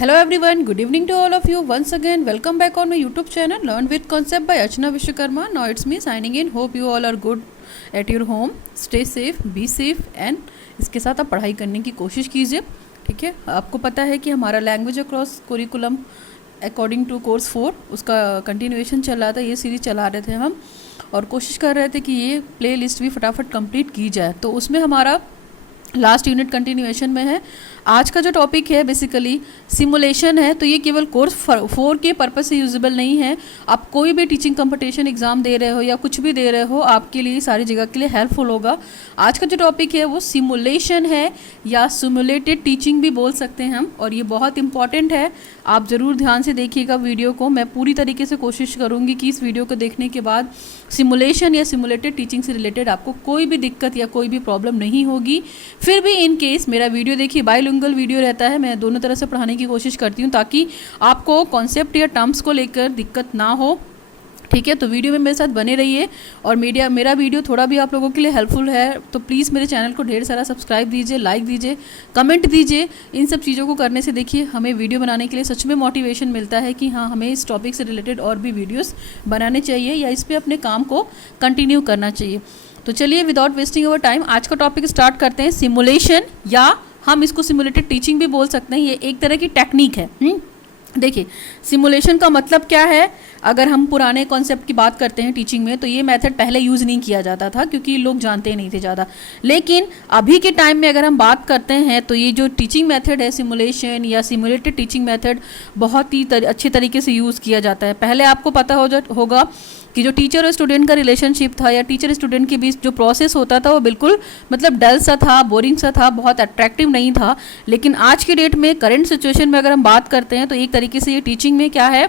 Hello everyone, good evening to all of you. Once again, welcome back on my YouTube channel Learn with Concept by Archana Vishwakarma. Now it's me signing in. Hope you all are good at your home. Stay safe, be safe and इसके साथ आप पढ़ाई करने की कोशिश कीजिए. ठीक है, आपको पता है कि हमारा language across curriculum according to course 4 उसका कंटिन्यूएशन चल रहा था. ये सीरीज़ चला रहे थे हम और कोशिश कर रहे थे कि ये प्ले लिस्ट भी फटाफट कंप्लीट की जाए. तो उसमें हमारा लास्ट यूनिट कंटिन्यूएशन में है. आज का जो टॉपिक है बेसिकली सिमुलेशन है. तो ये केवल कोर्स 4 के पर्पस से यूजेबल नहीं है. आप कोई भी टीचिंग कंपटीशन एग्ज़ाम दे रहे हो या कुछ भी दे रहे हो, आपके लिए सारी जगह के लिए हेल्पफुल होगा. आज का जो टॉपिक है वो सिमुलेशन है या सिमुलेटेड टीचिंग भी बोल सकते हैं हम, और ये बहुत इंपॉर्टेंट है. आप ज़रूर ध्यान से देखिएगा वीडियो को. मैं पूरी तरीके से कोशिश करूँगी कि इस वीडियो को देखने के बाद सिमुलेशन या सिमुलेटेड टीचिंग से रिलेटेड आपको कोई भी दिक्कत या कोई भी प्रॉब्लम नहीं होगी. फिर भी इन केस मेरा वीडियो देखिए, बाइलिंगुअल वीडियो रहता है. मैं दोनों तरह से पढ़ाने की कोशिश करती हूँ ताकि आपको कॉन्सेप्ट या टर्म्स को लेकर दिक्कत ना हो. ठीक है, तो वीडियो में मेरे साथ बने रहिए. और मेरा वीडियो थोड़ा भी आप लोगों के लिए हेल्पफुल है तो प्लीज़ मेरे चैनल को ढेर सारा सब्सक्राइब दीजिए, लाइक दीजिए, कमेंट दीजिए. इन सब चीज़ों को करने से देखिए हमें वीडियो बनाने के लिए सच में मोटिवेशन मिलता है कि हाँ, हमें इस टॉपिक से रिलेटेड और भी वीडियोस बनाने चाहिए या इस पर अपने काम को कंटिन्यू करना चाहिए. तो चलिए विदाउट वेस्टिंग अवर टाइम आज का टॉपिक स्टार्ट करते हैं. सिमुलेशन या हम इसको सिमुलेटेड टीचिंग भी बोल सकते हैं. ये एक तरह की टेक्निक है. देखिए, सिमुलेशन का मतलब क्या है. अगर हम पुराने कॉन्सेप्ट की बात करते हैं टीचिंग में, तो ये मेथड पहले यूज़ नहीं किया जाता था क्योंकि लोग जानते नहीं थे ज़्यादा. लेकिन अभी के टाइम में अगर हम बात करते हैं तो ये जो टीचिंग मेथड है सिमुलेशन या सिमुलेटेड टीचिंग मेथड बहुत ही अच्छे तरीके से यूज़ किया जाता है. पहले आपको पता होगा कि जो टीचर और स्टूडेंट का रिलेशनशिप था या टीचर स्टूडेंट के बीच जो प्रोसेस होता था वो बिल्कुल मतलब डल सा था, बोरिंग सा था, बहुत अट्रैक्टिव नहीं था. लेकिन आज की डेट में करंट सिचुएशन में अगर हम बात करते हैं तो एक तरीके से ये टीचिंग में क्या है,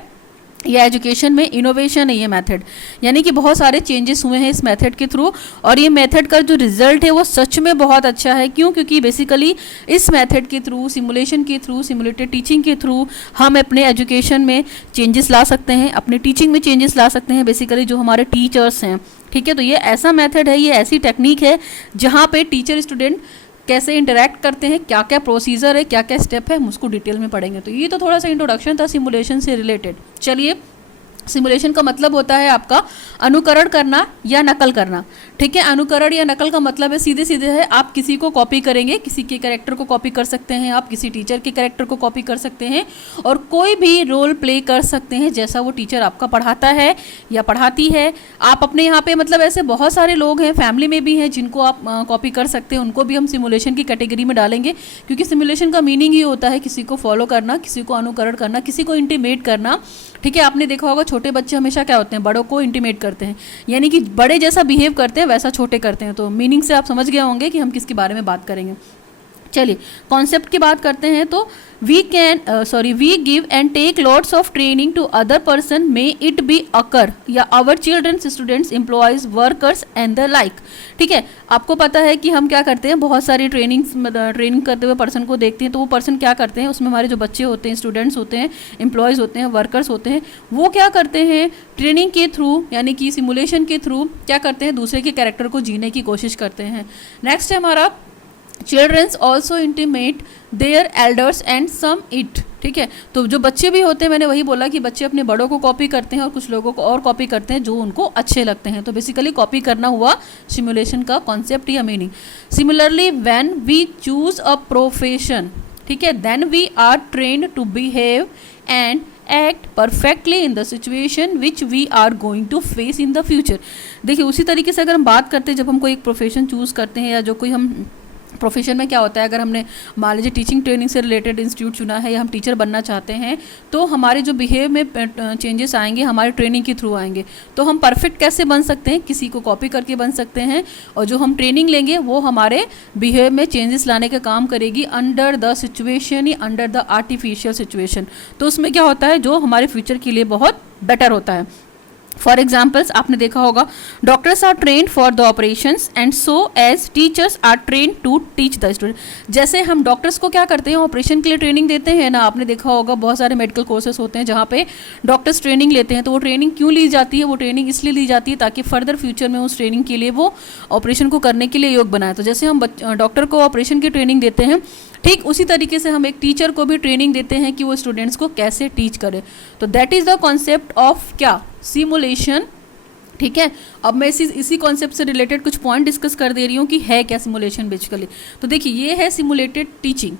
या एजुकेशन में इनोवेशन है ये मेथड. यानी कि बहुत सारे चेंजेस हुए हैं इस मेथड के थ्रू और ये मेथड का जो रिजल्ट है वो सच में बहुत अच्छा है. क्यों? क्योंकि बेसिकली इस मेथड के थ्रू, सिमुलेशन के थ्रू, सिमुलेटेड टीचिंग के थ्रू हम अपने एजुकेशन में चेंजेस ला सकते हैं, अपने टीचिंग में चेंजेस ला सकते हैं. बेसिकली जो हमारे टीचर्स हैं, ठीक है, तो ये ऐसा मेथड है, ये ऐसी टेक्निक है जहाँ पे टीचर स्टूडेंट कैसे इंटरेक्ट करते हैं, क्या क्या प्रोसीजर है, क्या क्या स्टेप है, हम उसको डिटेल में पढ़ेंगे. तो ये तो थोड़ा सा इंट्रोडक्शन था सिमुलेशन से रिलेटेड. चलिए, सिमुलेशन का मतलब होता है आपका अनुकरण करना या नकल करना. ठीक है, अनुकरण या नकल का मतलब है सीधे सीधे है आप किसी को कॉपी करेंगे, किसी के कैरेक्टर को कॉपी कर सकते हैं, आप किसी टीचर के कैरेक्टर को कॉपी कर सकते हैं और कोई भी रोल प्ले कर सकते हैं जैसा वो टीचर आपका पढ़ाता है या पढ़ाती है. आप अपने यहाँ पे मतलब ऐसे बहुत सारे लोग हैं, फैमिली में भी हैं जिनको आप कॉपी कर सकते हैं, उनको भी हम सिमुलेशन की कैटेगरी में डालेंगे. क्योंकि सिमुलेशन का मीनिंग ही होता है किसी को फॉलो करना, किसी को अनुकरण करना, किसी को इंटीमेट करना. ठीक है, आपने देखा होगा छोटे बच्चे हमेशा क्या होते हैं, बड़ों को इंटीमेट करते हैं, यानी कि बड़े जैसा बिहेव करते हैं वैसा छोटे करते हैं. तो मीनिंग से आप समझ गए होंगे कि हम किसके बारे में बात करेंगे. चलिए, कॉन्सेप्ट की बात करते हैं. तो we give and take lots of training to other person may it be अकर या our childrens, students, employees, workers and the like. ठीक है, आपको पता है कि हम क्या करते हैं, बहुत सारी ट्रेनिंग करते हुए पर्सन को देखते हैं. तो वो पर्सन क्या करते हैं, उसमें हमारे जो बच्चे होते हैं, स्टूडेंट्स होते हैं, एम्प्लॉयज़ होते हैं, वर्कर्स होते हैं, वो क्या करते हैं ट्रेनिंग के थ्रू यानी कि सिमुलेशन के थ्रू क्या करते हैं, दूसरे के कैरेक्टर को जीने की कोशिश करते हैं. नेक्स्ट है हमारा childrens also intimate their elders and sum it. ठीक है, तो जो बच्चे भी होते हैं, मैंने वही बोला कि बच्चे अपने बड़ों को कॉपी करते हैं और कुछ लोगों को और कॉपी करते हैं जो उनको अच्छे लगते हैं. तो बेसिकली कॉपी करना हुआ सिमुलेशन का कॉन्सेप्ट या meaning. Similarly when we choose a profession, ठीक है, then we are trained to behave and act perfectly in the situation which we are going to face in the future. देखिए, उसी तरीके से अगर हम बात करते हैं, जब हम कोई एक प्रोफेशन चूज़ करते हैं या जो कोई हम प्रोफेशन में क्या होता है, अगर हमने मान लीजिए टीचिंग ट्रेनिंग से रिलेटेड इंस्टीट्यूट चुना है या हम टीचर बनना चाहते हैं, तो हमारे जो बिहेव में चेंजेस आएंगे हमारे ट्रेनिंग के थ्रू आएंगे. तो हम परफेक्ट कैसे बन सकते हैं, किसी को कॉपी करके बन सकते हैं, और जो हम ट्रेनिंग लेंगे वो हमारे बिहेव में चेंजेस लाने का काम करेगी अंडर द सिचुएशन या अंडर द आर्टिफिशियल सिचुएशन. तो उसमें क्या होता है, जो हमारे फ्यूचर के लिए बहुत बेटर होता है. फॉर एग्जाम्पल्स आपने देखा होगा, doctors are trained for the operations and so as teachers are trained to teach the student. जैसे हम डॉक्टर्स को क्या करते हैं, ऑपरेशन के लिए ट्रेनिंग देते हैं ना. आपने देखा होगा बहुत सारे मेडिकल कोर्सेस होते हैं जहाँ पे डॉक्टर्स ट्रेनिंग लेते हैं. तो वो ट्रेनिंग क्यों ली जाती है, वो ट्रेनिंग इसलिए ली जाती है ताकि फर्दर फ्यूचर में उस ट्रेनिंग के लिए वो ऑपरेशन को करने के लिए योग बनाए. तो जैसे हम डॉक्टर को ऑपरेशन की ट्रेनिंग देते हैं, ठीक उसी तरीके से हम एक टीचर को भी ट्रेनिंग देते हैं कि वो स्टूडेंट्स को कैसे टीच करे। तो that is the concept of क्या, सिमुलेशन। ठीक है, अब मैं इसी कॉन्सेप्ट से रिलेटेड कुछ पॉइंट डिस्कस कर दे रही हूँ कि है क्या सिमुलेशन बेसिकली। तो देखिए ये है सिमुलेटेड टीचिंग,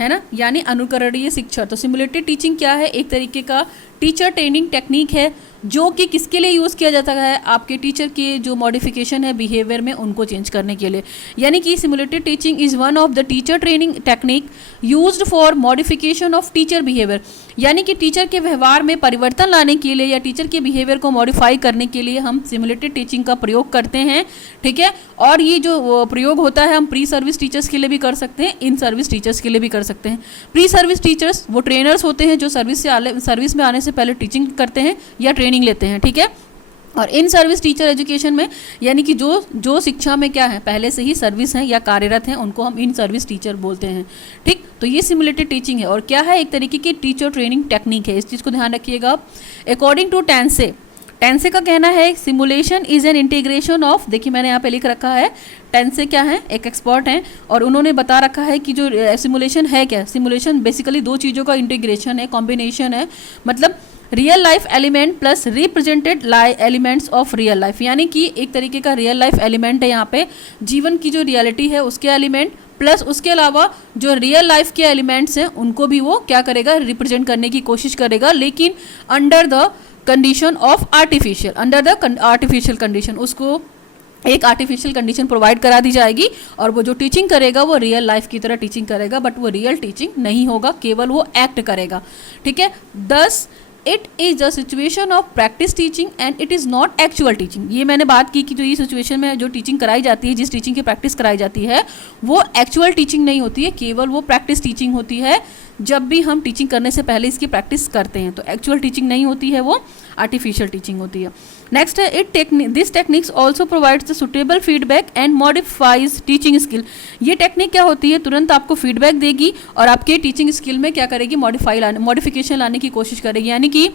है ना, यानी अनुकरणीय शिक्षा। तो सिमुलेटेड टीचिंग क्या है, एक तरीके का टीचर ट्रेनिंग टेक्निक है जो कि किसके लिए यूज़ किया जाता है, आपके टीचर के जो मॉडिफिकेशन है बिहेवियर में उनको चेंज करने के लिए। यानी कि simulated teaching is one of the teacher training technique used for modification of teacher behaviour. यानी कि टीचर के व्यवहार में परिवर्तन लाने के लिए या टीचर के बिहेवियर को मॉडिफाई करने के लिए हम सिमुलेटेड टीचिंग का प्रयोग करते हैं। ठीक है, और ये जो प्रयोग होता है हम प्री सर्विस टीचर्स के लिए भी कर सकते हैं, इन सर्विस टीचर्स के लिए भी कर सकते हैं। प्री सर्विस टीचर्स वो ट्रेनर्स होते हैं जो सर्विस में आने से पहले टीचिंग करते हैं या ट्रेनिंग लेते हैं। ठीक है, और इन सर्विस टीचर एजुकेशन में यानी कि जो शिक्षा में क्या है पहले से ही सर्विस हैं या कार्यरत हैं उनको हम इन सर्विस टीचर बोलते हैं। ठीक, तो ये सिमुलेटेड टीचिंग है और क्या है, एक तरीके की टीचर ट्रेनिंग टेक्निक है। इस चीज़ को ध्यान रखिएगा। अकॉर्डिंग टू टेंसे का कहना है simulation is an integration of, देखिए मैंने यहाँ पे लिख रखा है, टेंसे क्या है, एक एक्सपर्ट हैं और उन्होंने बता रखा है कि जो सिमुलेशन है क्या, सिमुलेशन बेसिकली दो चीज़ों का इंटीग्रेशन है, कॉम्बिनेशन है। मतलब real life element plus represented elements of real life, यानी कि एक तरीके का रियल लाइफ एलिमेंट है यहाँ पे, जीवन की जो रियलिटी है उसके एलिमेंट प्लस उसके अलावा जो रियल लाइफ के एलिमेंट्स हैं उनको भी वो क्या करेगा, रिप्रेजेंट करने की कोशिश करेगा, लेकिन under the condition of artificial, under the artificial condition. उसको एक आर्टिफिशियल कंडीशन प्रोवाइड करा दी जाएगी और वो जो टीचिंग करेगा वो रियल लाइफ की तरह टीचिंग करेगा, बट वो रियल टीचिंग नहीं होगा, केवल वो एक्ट करेगा। ठीक है, thus it is the situation of practice teaching and it is not actual teaching. ये मैंने बात की कि जो ये सिचुएशन में जो टीचिंग कराई जाती है, जिस टीचिंग की प्रैक्टिस कराई जाती है वो एक्चुअल टीचिंग नहीं होती है, केवल वो प्रैक्टिस टीचिंग होती है। जब भी हम टीचिंग करने से पहले इसकी प्रैक्टिस करते हैं तो एक्चुअल टीचिंग नहीं होती है, वो आर्टिफिशियल टीचिंग होती है। नेक्स्ट है this techniques also provides the suitable feedback and modifies teaching skill. ये टेक्निक क्या होती है, तुरंत आपको फीडबैक देगी और आपके टीचिंग स्किल में क्या करेगी, मॉडिफिकेशन लाने की कोशिश करेगी। यानी कि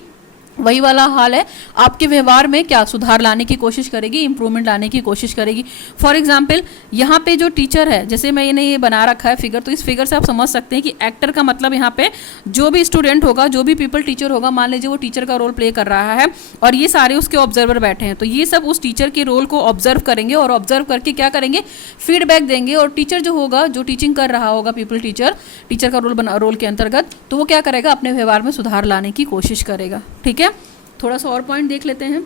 वही वाला हाल है, आपके व्यवहार में क्या सुधार लाने की कोशिश करेगी, इंप्रूवमेंट लाने की कोशिश करेगी। फॉर एग्जांपल यहाँ पे जो टीचर है, जैसे मैंने ये बना रखा है फिगर, तो इस फिगर से आप समझ सकते हैं कि एक्टर का मतलब यहाँ पे जो भी स्टूडेंट होगा, जो भी पीपल टीचर होगा, मान लीजिए वो टीचर का रोल प्ले कर रहा है और ये सारे उसके ऑब्जर्वर बैठे हैं, तो ये सब उस टीचर के रोल को ऑब्जर्व करेंगे और ऑब्जर्व करके क्या करेंगे, फीडबैक देंगे। और टीचर जो होगा, जो टीचिंग कर रहा होगा, पीपल टीचर का रोल के अंतर्गत, तो वो क्या करेगा, अपने व्यवहार में सुधार लाने की कोशिश करेगा। ठीक है, थोड़ा सा और पॉइंट देख लेते हैं।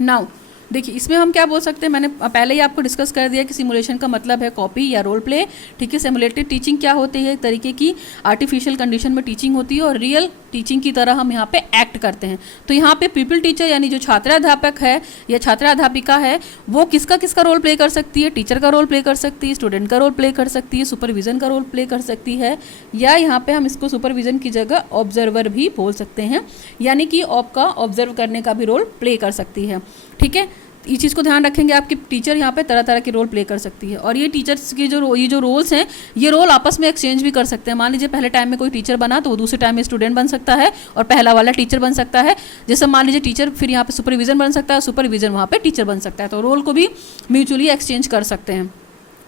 नाउ देखिए इसमें हम क्या बोल सकते हैं, मैंने पहले ही आपको डिस्कस कर दिया कि सिमुलेशन का मतलब है कॉपी या रोल प्ले। ठीक है, सिमुलेटेड टीचिंग क्या होती है, एक तरीके की आर्टिफिशियल कंडीशन में टीचिंग होती है और रियल टीचिंग की तरह हम यहाँ पे एक्ट करते हैं। तो यहाँ पे पीपल टीचर यानी जो छात्राध्यापक है या छात्राध्यापिका है वो किसका रोल प्ले कर सकती है, टीचर का रोल प्ले कर सकती है, स्टूडेंट का रोल प्ले कर सकती है, सुपरविजन का रोल प्ले कर सकती है, या यहाँ पे हम इसको सुपरविजन की जगह ऑब्जर्वर भी बोल सकते हैं, यानी कि आपका ऑब्जर्व करने का भी रोल प्ले कर सकती है। ठीक है, इस चीज़ को ध्यान रखेंगे, आपकी टीचर यहाँ पे तरह तरह के रोल प्ले कर सकती है और ये टीचर्स के जो रोल्स हैं ये रोल आपस में एक्सचेंज भी कर सकते हैं। मान लीजिए पहले टाइम में कोई टीचर बना तो वो दूसरे टाइम में स्टूडेंट बन सकता है और पहला वाला टीचर बन सकता है। जैसे मान लीजिए टीचर फिर यहाँ पे सुपरविजन बन सकता है, सुपरविजन वहाँ पे टीचर बन सकता है, तो रोल को भी म्यूचुअली एक्सचेंज कर सकते हैं।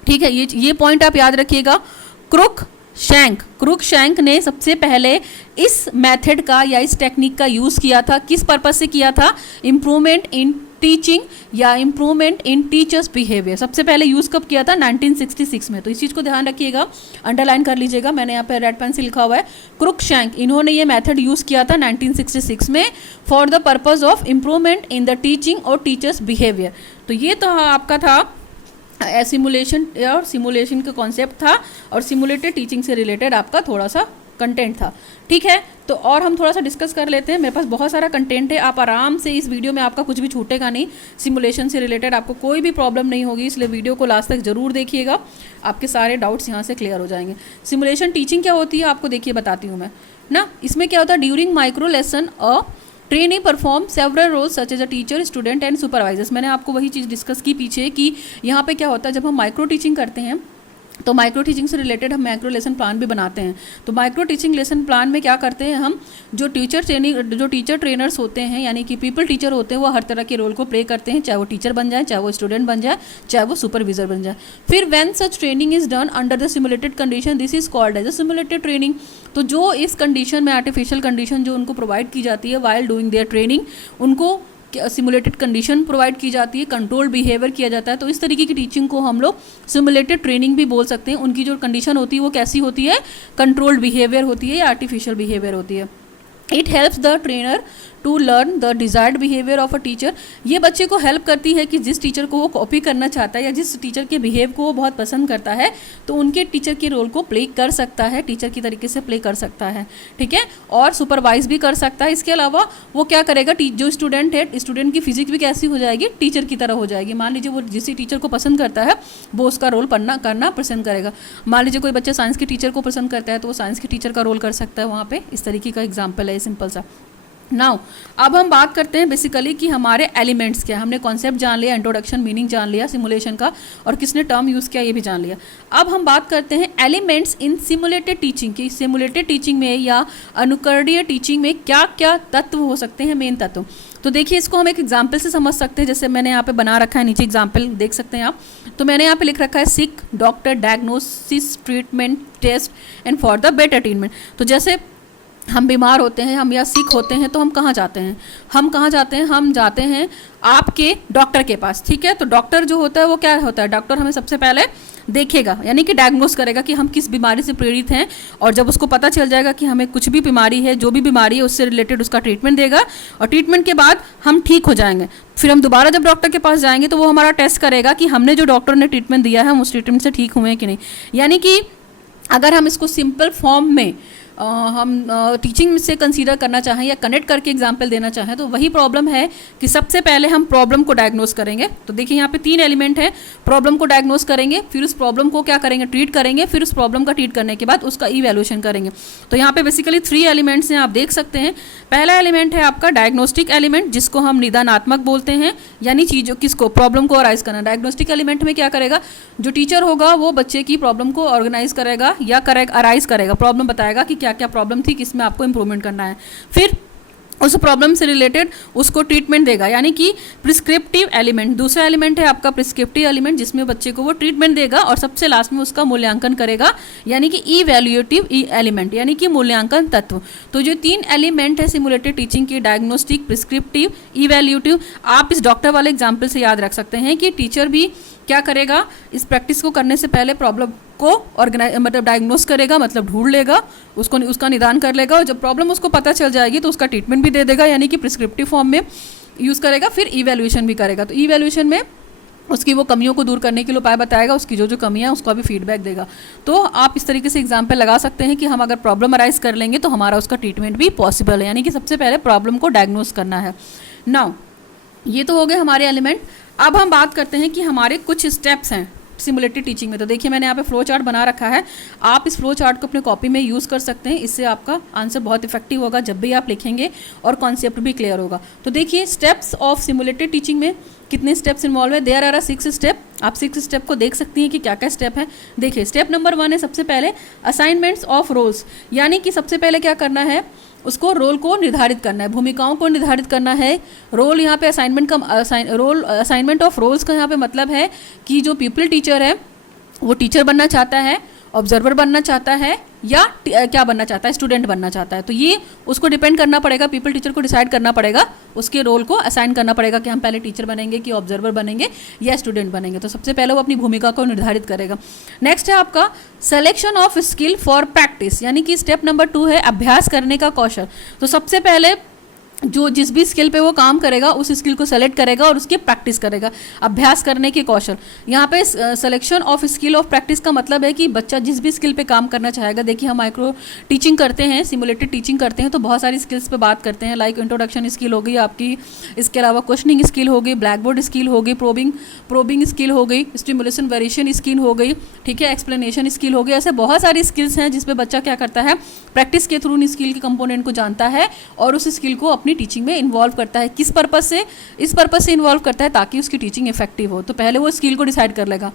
ठीक है, ये पॉइंट आप याद रखिएगा। क्रुक शैंक ने सबसे पहले इस मेथड का या इस टेक्निक का यूज़ किया था, किस पर्पज से किया था, इम्प्रूवमेंट इन टीचिंग या इम्प्रूवमेंट इन टीचर्स बिहेवियर। सबसे पहले यूज़ कब किया था, 1966 में। तो इस चीज़ को ध्यान रखिएगा, अंडरलाइन कर लीजिएगा, मैंने यहाँ पे रेड पेन से लिखा हुआ है क्रुकशैंक। इन्होंने ये मेथड यूज़ किया था 1966 में for the purpose of improvement in the teaching और टीचर्स बिहेवियर। तो ये तो आपका था सिमुलेशन और सिमुलेशन का कॉन्सेप्ट था और सिमुलेटेड टीचिंग से रिलेटेड आपका थोड़ा सा कंटेंट था। ठीक है, तो और हम थोड़ा सा डिस्कस कर लेते हैं। मेरे पास बहुत सारा कंटेंट है, आप आराम से इस वीडियो में आपका कुछ भी छूटेगा नहीं, सिमुलेशन से रिलेटेड आपको कोई भी प्रॉब्लम नहीं होगी, इसलिए वीडियो को लास्ट तक जरूर देखिएगा, आपके सारे डाउट्स यहाँ से क्लियर हो जाएंगे। सिमुलेशन टीचिंग क्या होती है आपको देखिए बताती हूँ मैं ना। इसमें क्या होता है, during micro lesson trainee perform several roles such as a teacher, student and supervisors. मैंने आपको वही चीज़ डिस्कस की पीछे कि यहाँ पे क्या होता है, जब हम माइक्रो टीचिंग करते हैं तो माइक्रो टीचिंग से रिलेटेड हम माइक्रो लेसन प्लान भी बनाते हैं। तो माइक्रो टीचिंग लेसन प्लान में क्या करते हैं हम, जो टीचर ट्रेनर्स होते हैं यानी कि पीपल टीचर होते हैं, वो हर तरह के रोल को प्ले करते हैं, चाहे वो टीचर बन जाए, चाहे वो स्टूडेंट बन जाए, चाहे वो सुपरविजर बन जाए। फिर when such training is done under the simulated condition, this is called as a simulated training. तो जो इस कंडीशन में आर्टिफिशियल कंडीशन जो उनको प्रोवाइड की जाती है वाइल डूइंग देयर ट्रेनिंग, उनको सिमुलेटेड कंडीशन प्रोवाइड की जाती है, कंट्रोल्ड बिहेवियर किया जाता है। तो इस तरीके की टीचिंग को हम लोग सिमुलेटेड ट्रेनिंग भी बोल सकते हैं। उनकी जो कंडीशन होती है वो कैसी होती है, कंट्रोल्ड बिहेवियर होती है या आर्टिफिशियल बिहेवियर होती है। It helps the trainer to learn the desired behaviour of a teacher. ये बच्चे को हेल्प करती है कि जिस टीचर को वो कॉपी करना चाहता है या जिस टीचर के बिहेव को वो बहुत पसंद करता है, तो उनके टीचर के रोल को प्ले कर सकता है, टीचर की तरीके से प्ले कर सकता है, ठीक है, और सुपरवाइज भी कर सकता है। इसके अलावा वो क्या करेगा, जो स्टूडेंट है, स्टूडेंट की फिजिक्स भी कैसी हो जाएगी, टीचर की तरह हो जाएगी। मान लीजिए वो जिस टीचर को पसंद करता है वो उसका रोल करना पसंद करेगा। मान लीजिए कोई बच्चा साइंस के टीचर को पसंद करता है तो वो साइंस के टीचर का रोल कर सकता है वहाँ पे। इस तरीके का एग्जाम्पल है, सिंपल सा। नाउ अब हम बात करते हैं बेसिकली कि हमारे एलिमेंट्स क्या है। हमने कॉन्सेप्ट जान लिया, इंट्रोडक्शन, मीनिंग जान लिया सिमुलेशन का, और किसने टर्म यूज़ किया ये भी जान लिया। अब हम बात करते हैं एलिमेंट्स इन सिमुलेटेड टीचिंग की। सिमुलेटेड टीचिंग में या अनुकरणीय टीचिंग में क्या क्या तत्व हो सकते हैं, मेन तत्व। तो देखिए इसको हम एक एग्जाम्पल से समझ सकते हैं। जैसे मैंने यहाँ पे बना रखा है, नीचे एग्जाम्पल देख सकते हैं आप। तो मैंने यहाँ पे लिख रखा है sick, doctor, diagnosis, treatment, test and for the better treatment. तो जैसे हम बीमार होते हैं, हम या सिक होते हैं, तो हम कहाँ जाते हैं, हम जाते हैं आपके डॉक्टर के पास, ठीक है। तो डॉक्टर जो होता है वो क्या होता है, डॉक्टर हमें सबसे पहले देखेगा, यानी कि डायग्नोस करेगा कि हम किस बीमारी से पीड़ित हैं, और जब उसको पता चल जाएगा कि हमें कुछ भी बीमारी है, जो भी बीमारी है उससे रिलेटेड उसका ट्रीटमेंट देगा, और ट्रीटमेंट के बाद हम ठीक हो जाएंगे। फिर हम दोबारा जब डॉक्टर के पास जाएंगे तो वो हमारा टेस्ट करेगा कि हमने जो डॉक्टर ने ट्रीटमेंट दिया है हम उस ट्रीटमेंट से ठीक हुए हैं कि नहीं। यानी कि अगर हम इसको सिंपल फॉर्म में हम टीचिंग से कंसीडर करना चाहें या कनेक्ट करके एग्जाम्पल देना चाहें, तो वही प्रॉब्लम है कि सबसे पहले हम प्रॉब्लम को डायग्नोस करेंगे। तो देखिए यहाँ पे 3 एलिमेंट है, प्रॉब्लम को डायग्नोस करेंगे, फिर उस प्रॉब्लम को क्या करेंगे, ट्रीट करेंगे, फिर उस प्रॉब्लम का ट्रीट करने के बाद उसका इवैल्यूएशन करेंगे। तो यहाँ पे बेसिकली 3 एलिमेंट्स हैं, आप देख सकते हैं। पहला एलिमेंट है आपका डायग्नोस्टिक एलिमेंट, जिसको हम निदानात्मक बोलते हैं, यानी चीज़ों किसको, प्रॉब्लम को अराइज करना। डायग्नोस्टिक एलिमेंट में क्या करेगा, जो टीचर होगा वो बच्चे की प्रॉब्लम को ऑर्गेनाइज करेगा या अराइज करेगा, प्रॉब्लम बताएगा कि क्या क्या प्रॉब्लम थी, किसमें आपको इंप्रूवमेंट करना है, फिर उस प्रॉब्लम से रिलेटेड उसको ट्रीटमेंट देगा, यानी कि प्रिस्क्रिप्टिव एलिमेंट। दूसरा एलिमेंट है आपका प्रिस्क्रिप्टिव एलिमेंट, जिसमें बच्चे को वो ट्रीटमेंट देगा, और सबसे लास्ट में उसका मूल्यांकन करेगा, यानी कि इवैल्यूएटिव एलिमेंट, यानी कि मूल्यांकन तत्व। तो जो 3 एलिमेंट है सिमुलेटेड टीचिंग की, डायग्नोस्टिक, प्रिस्क्रिप्टिव, इवैल्यूएटिव, आप इस डॉक्टर वाले एग्जाम्पल से याद रख सकते हैं कि टीचर भी क्या करेगा, इस प्रैक्टिस को करने से पहले प्रॉब्लम को मतलब डायग्नोस करेगा, मतलब ढूंढ लेगा, उसका निदान कर लेगा, और जब प्रॉब्लम उसको पता चल जाएगी तो उसका ट्रीटमेंट भी दे देगा, यानी कि प्रिस्क्रिप्टिव फॉर्म में यूज़ करेगा, फिर इवैल्यूएशन भी करेगा। तो इवैल्यूएशन में उसकी वो कमियों को दूर करने के लिए उपाय बताएगा, उसकी जो कमियां है उसको भी फीडबैक देगा। तो आप इस तरीके से एग्जाम्पल लगा सकते हैं कि हम अगर प्रॉब्लम अराइज कर लेंगे तो हमारा उसका ट्रीटमेंट भी पॉसिबल है, यानी कि सबसे पहले प्रॉब्लम को डायग्नोस करना है। नाउ ये तो हो गए हमारे एलिमेंट। अब हम बात करते हैं कि हमारे कुछ स्टेप्स हैं सिमुलेटेड टीचिंग में। तो देखिए मैंने यहाँ पे फ्लो चार्ट बना रखा है, आप इस फ्लो चार्ट को अपने कॉपी में यूज़ कर सकते हैं, इससे आपका आंसर बहुत इफेक्टिव होगा जब भी आप लिखेंगे, और कॉन्सेप्ट भी क्लियर होगा। तो देखिए स्टेप्स ऑफ सिमुलेटेड टीचिंग में कितने स्टेप्स इन्वॉल्व है, देयर आर 6 स्टेप। आप 6 स्टेप को देख सकती हैं कि क्या क्या स्टेप है। देखिए स्टेप नंबर 1 है सबसे पहले असाइनमेंट्स ऑफ रोल्स, यानी कि सबसे पहले क्या करना है, उसको रोल को निर्धारित करना है, भूमिकाओं को निर्धारित करना है। रोल यहाँ पे असाइनमेंट ऑफ रोल्स का यहाँ पे मतलब है कि जो पीपल टीचर है वो टीचर बनना चाहता है, ऑब्जर्वर बनना चाहता है, या क्या बनना चाहता है, स्टूडेंट बनना चाहता है। तो ये उसको डिपेंड करना पड़ेगा, पीपल टीचर को डिसाइड करना पड़ेगा, उसके रोल को असाइन करना पड़ेगा कि हम पहले टीचर बनेंगे कि ऑब्जर्वर बनेंगे या स्टूडेंट बनेंगे। तो सबसे पहले वो अपनी भूमिका को निर्धारित करेगा। नेक्स्ट है आपका selection of skill for practice, यानी कि स्टेप नंबर 2 है अभ्यास करने का कौशल। तो सबसे पहले जो जिस भी स्किल पे वो काम करेगा उस स्किल को सेलेक्ट करेगा और उसकी प्रैक्टिस करेगा, अभ्यास करने के कौशल। यहाँ पे selection of skill of practice का मतलब है कि बच्चा जिस भी स्किल पे काम करना चाहेगा। देखिए हम माइक्रो टीचिंग करते हैं, सिमुलेटेड टीचिंग करते हैं, तो बहुत सारी स्किल्स पे बात करते हैं, लाइक इंट्रोडक्शन स्किल हो गई आपकी, इसके अलावा क्वेश्चनिंग स्किल हो गई, ब्लैक बोर्ड स्किल हो गई, प्रोबिंग स्किल हो गई, स्टिमुलेशन वेरिएशन स्किल हो गई, ठीक है, एक्सप्लेनेशन स्किल हो गई। ऐसे बहुत सारी स्किल्स हैं जिसपे बच्चा क्या करता है, प्रैक्टिस के थ्रू उन स्किल के कंपोनेंट को जानता है और उस स्किल को अपनी टीचिंग में इन्वॉल्व करता है। किस पर्पस से, इस पर्पस से इन्वॉल्व करता है ताकि उसकी टीचिंग इफेक्टिव हो। तो पहले वो स्किल को डिसाइड कर लेगा,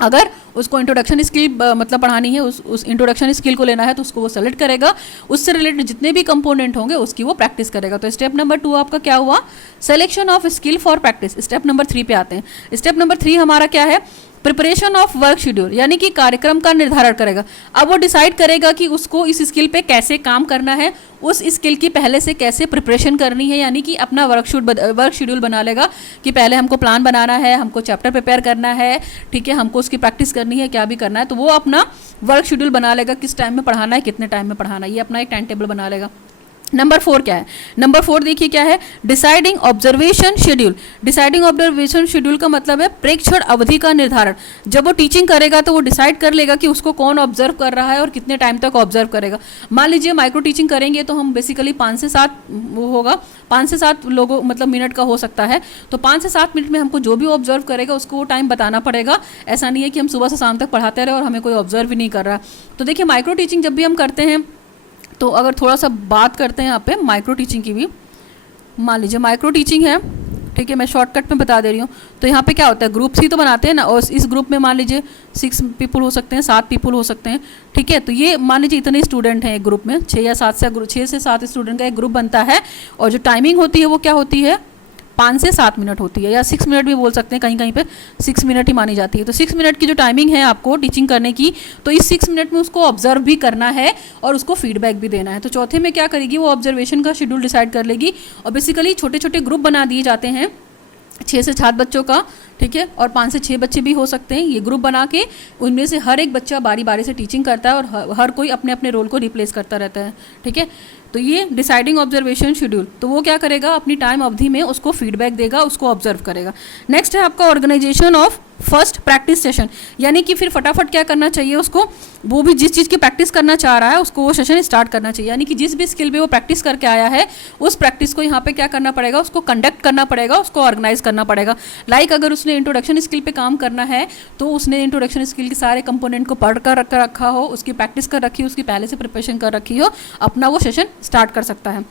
अगर उसको इंट्रोडक्शन स्किल मतलब पढ़ानी है, उस इंट्रोडक्शन स्किल को लेना है, तो उसको वो सेलेक्ट करेगा, उससे रिलेटेड जितने भी कंपोनेंट होंगे उसकी वो प्रैक्टिस करेगा। तो स्टेप नंबर 2 आपका क्या हुआ, selection of skill for practice. Step number 3 पे आते हैं। स्टेप नंबर 3 हमारा क्या है, प्रिपरेशन ऑफ वर्क शेड्यूल, यानी कि कार्यक्रम का निर्धारण करेगा। अब वो डिसाइड करेगा कि उसको इस स्किल पे कैसे काम करना है, उस स्किल की पहले से कैसे प्रिपरेशन करनी है, यानी कि अपना वर्क शेड्यूल बना लेगा कि पहले हमको प्लान बनाना है, हमको चैप्टर प्रिपेयर करना है, ठीक है, हमको उसकी प्रैक्टिस करनी है, क्या भी करना है, तो वो अपना वर्क शेड्यूल बना लेगा, किस टाइम में पढ़ाना है, कितने टाइम में पढ़ाना है, ये अपना एक टाइम टेबल बना लेगा। नंबर 4 क्या है, नंबर 4 देखिए क्या है, deciding observation schedule. Deciding observation schedule का मतलब है प्रेक्षण अवधि का निर्धारण। जब वो टीचिंग करेगा तो वो डिसाइड कर लेगा कि उसको कौन ऑब्जर्व कर रहा है और कितने टाइम तक ऑब्जर्व करेगा। मान लीजिए माइक्रो टीचिंग करेंगे तो हम बेसिकली 5 से 7 वो होगा, 5 से 7 लोगों मतलब मिनट का हो सकता है, तो 5 से 7 मिनट में हमको जो भी ऑब्जर्व करेगा उसको वो टाइम बताना पड़ेगा। ऐसा नहीं है कि हम सुबह से शाम तक पढ़ाते रहे और हमें कोई ऑब्जर्व भी नहीं कर रहा। तो देखिए माइक्रो टीचिंग जब भी हम करते हैं, तो अगर थोड़ा सा बात करते हैं यहाँ पे माइक्रो टीचिंग की भी, मान लीजिए माइक्रो टीचिंग है, ठीक है, मैं शॉर्टकट में बता दे रही हूँ। तो यहाँ पे क्या होता है, ग्रुप्स ही तो बनाते हैं ना, और इस ग्रुप में मान लीजिए 6 पीपल हो सकते हैं, 7 पीपल हो सकते हैं, ठीक है। तो ये मान लीजिए इतने स्टूडेंट हैं एक ग्रुप में, 6 से 7 स्टूडेंट का एक ग्रुप बनता है, और जो टाइमिंग होती है वो क्या होती है, 5 से 7 मिनट होती है, या 6 मिनट भी बोल सकते हैं, कहीं कहीं पे 6 मिनट ही मानी जाती है। तो 6 मिनट की जो टाइमिंग है आपको टीचिंग करने की, तो इस 6 मिनट में उसको ऑब्जर्व भी करना है और उसको फीडबैक भी देना है। तो चौथे में क्या करेगी, वो ऑब्जर्वेशन का शेड्यूल डिसाइड कर लेगी, और बेसिकली छोटे छोटे ग्रुप बना दिए जाते हैं 6 से 7 बच्चों का, ठीक है, और 5 से 6 बच्चे भी हो सकते हैं। ये ग्रुप बना के उनमें से हर एक बच्चा बारी बारी से टीचिंग करता है, और हर कोई अपने अपने रोल को रिप्लेस करता रहता है, ठीक है। तो ये डिसाइडिंग ऑब्जर्वेशन शेड्यूल, तो वो क्या करेगा, अपनी टाइम अवधि में उसको फीडबैक देगा, उसको ऑब्जर्व करेगा। नेक्स्ट है आपका organisation of first practice session, यानी कि फिर फटाफट क्या करना चाहिए उसको, वो भी जिस चीज़ की प्रैक्टिस करना चाह रहा है उसको वो सेशन स्टार्ट करना चाहिए। यानी कि जिस भी स्किल पे वो प्रैक्टिस करके आया है उस प्रैक्टिस को यहाँ पे क्या करना पड़ेगा, उसको कंडक्ट करना पड़ेगा, उसको ऑर्गेनाइज करना पड़ेगा। लाइक अगर उसने इंट्रोडक्शन स्किल पे काम करना है तो उसने इंट्रोडक्शन स्किल के सारे कंपोनेंट को पढ़ कर रखा हो, उसकी प्रैक्टिस कर रखी हो, उसकी पहले से प्रिपरेशन कर रखी हो, अपना वो सेशन स्टार्ट कर सकता है।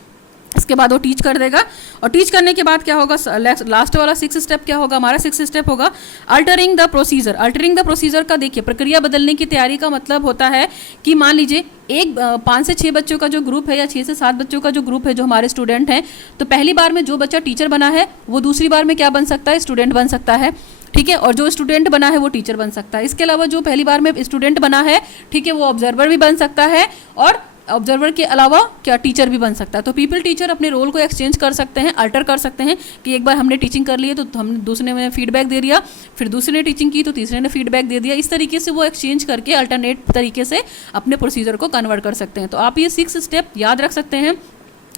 इसके बाद वो टीच कर देगा, और टीच करने के बाद क्या होगा, लास्ट वाला 6 स्टेप क्या होगा, हमारा 6 स्टेप होगा altering the procedure. Altering the procedure का देखिए, प्रक्रिया बदलने की तैयारी का मतलब होता है कि मान लीजिए एक 5 से 6 बच्चों का जो ग्रुप है, या 6 से 7 बच्चों का जो ग्रुप है, जो हमारे स्टूडेंट हैं, तो पहली बार में जो बच्चा टीचर बना है वो दूसरी बार में क्या बन सकता है, स्टूडेंट बन सकता है, ठीक है, और जो स्टूडेंट बना है वो टीचर बन सकता है। इसके अलावा जो पहली बार में स्टूडेंट बना है, ठीक है, वो ऑब्जर्वर भी बन सकता है, और ऑब्जर्वर के अलावा क्या टीचर भी बन सकता है। तो पीपल टीचर अपने रोल को एक्सचेंज कर सकते हैं, अल्टर कर सकते हैं, कि एक बार हमने टीचिंग कर ली है तो हम दूसरे ने फीडबैक दे दिया, फिर दूसरे ने टीचिंग की तो तीसरे ने फीडबैक दे दिया। इस तरीके से वो एक्सचेंज करके अल्टरनेट तरीके से अपने प्रोसीजर को कन्वर्ट कर सकते हैं। तो आप ये 6 स्टेप याद रख सकते हैं,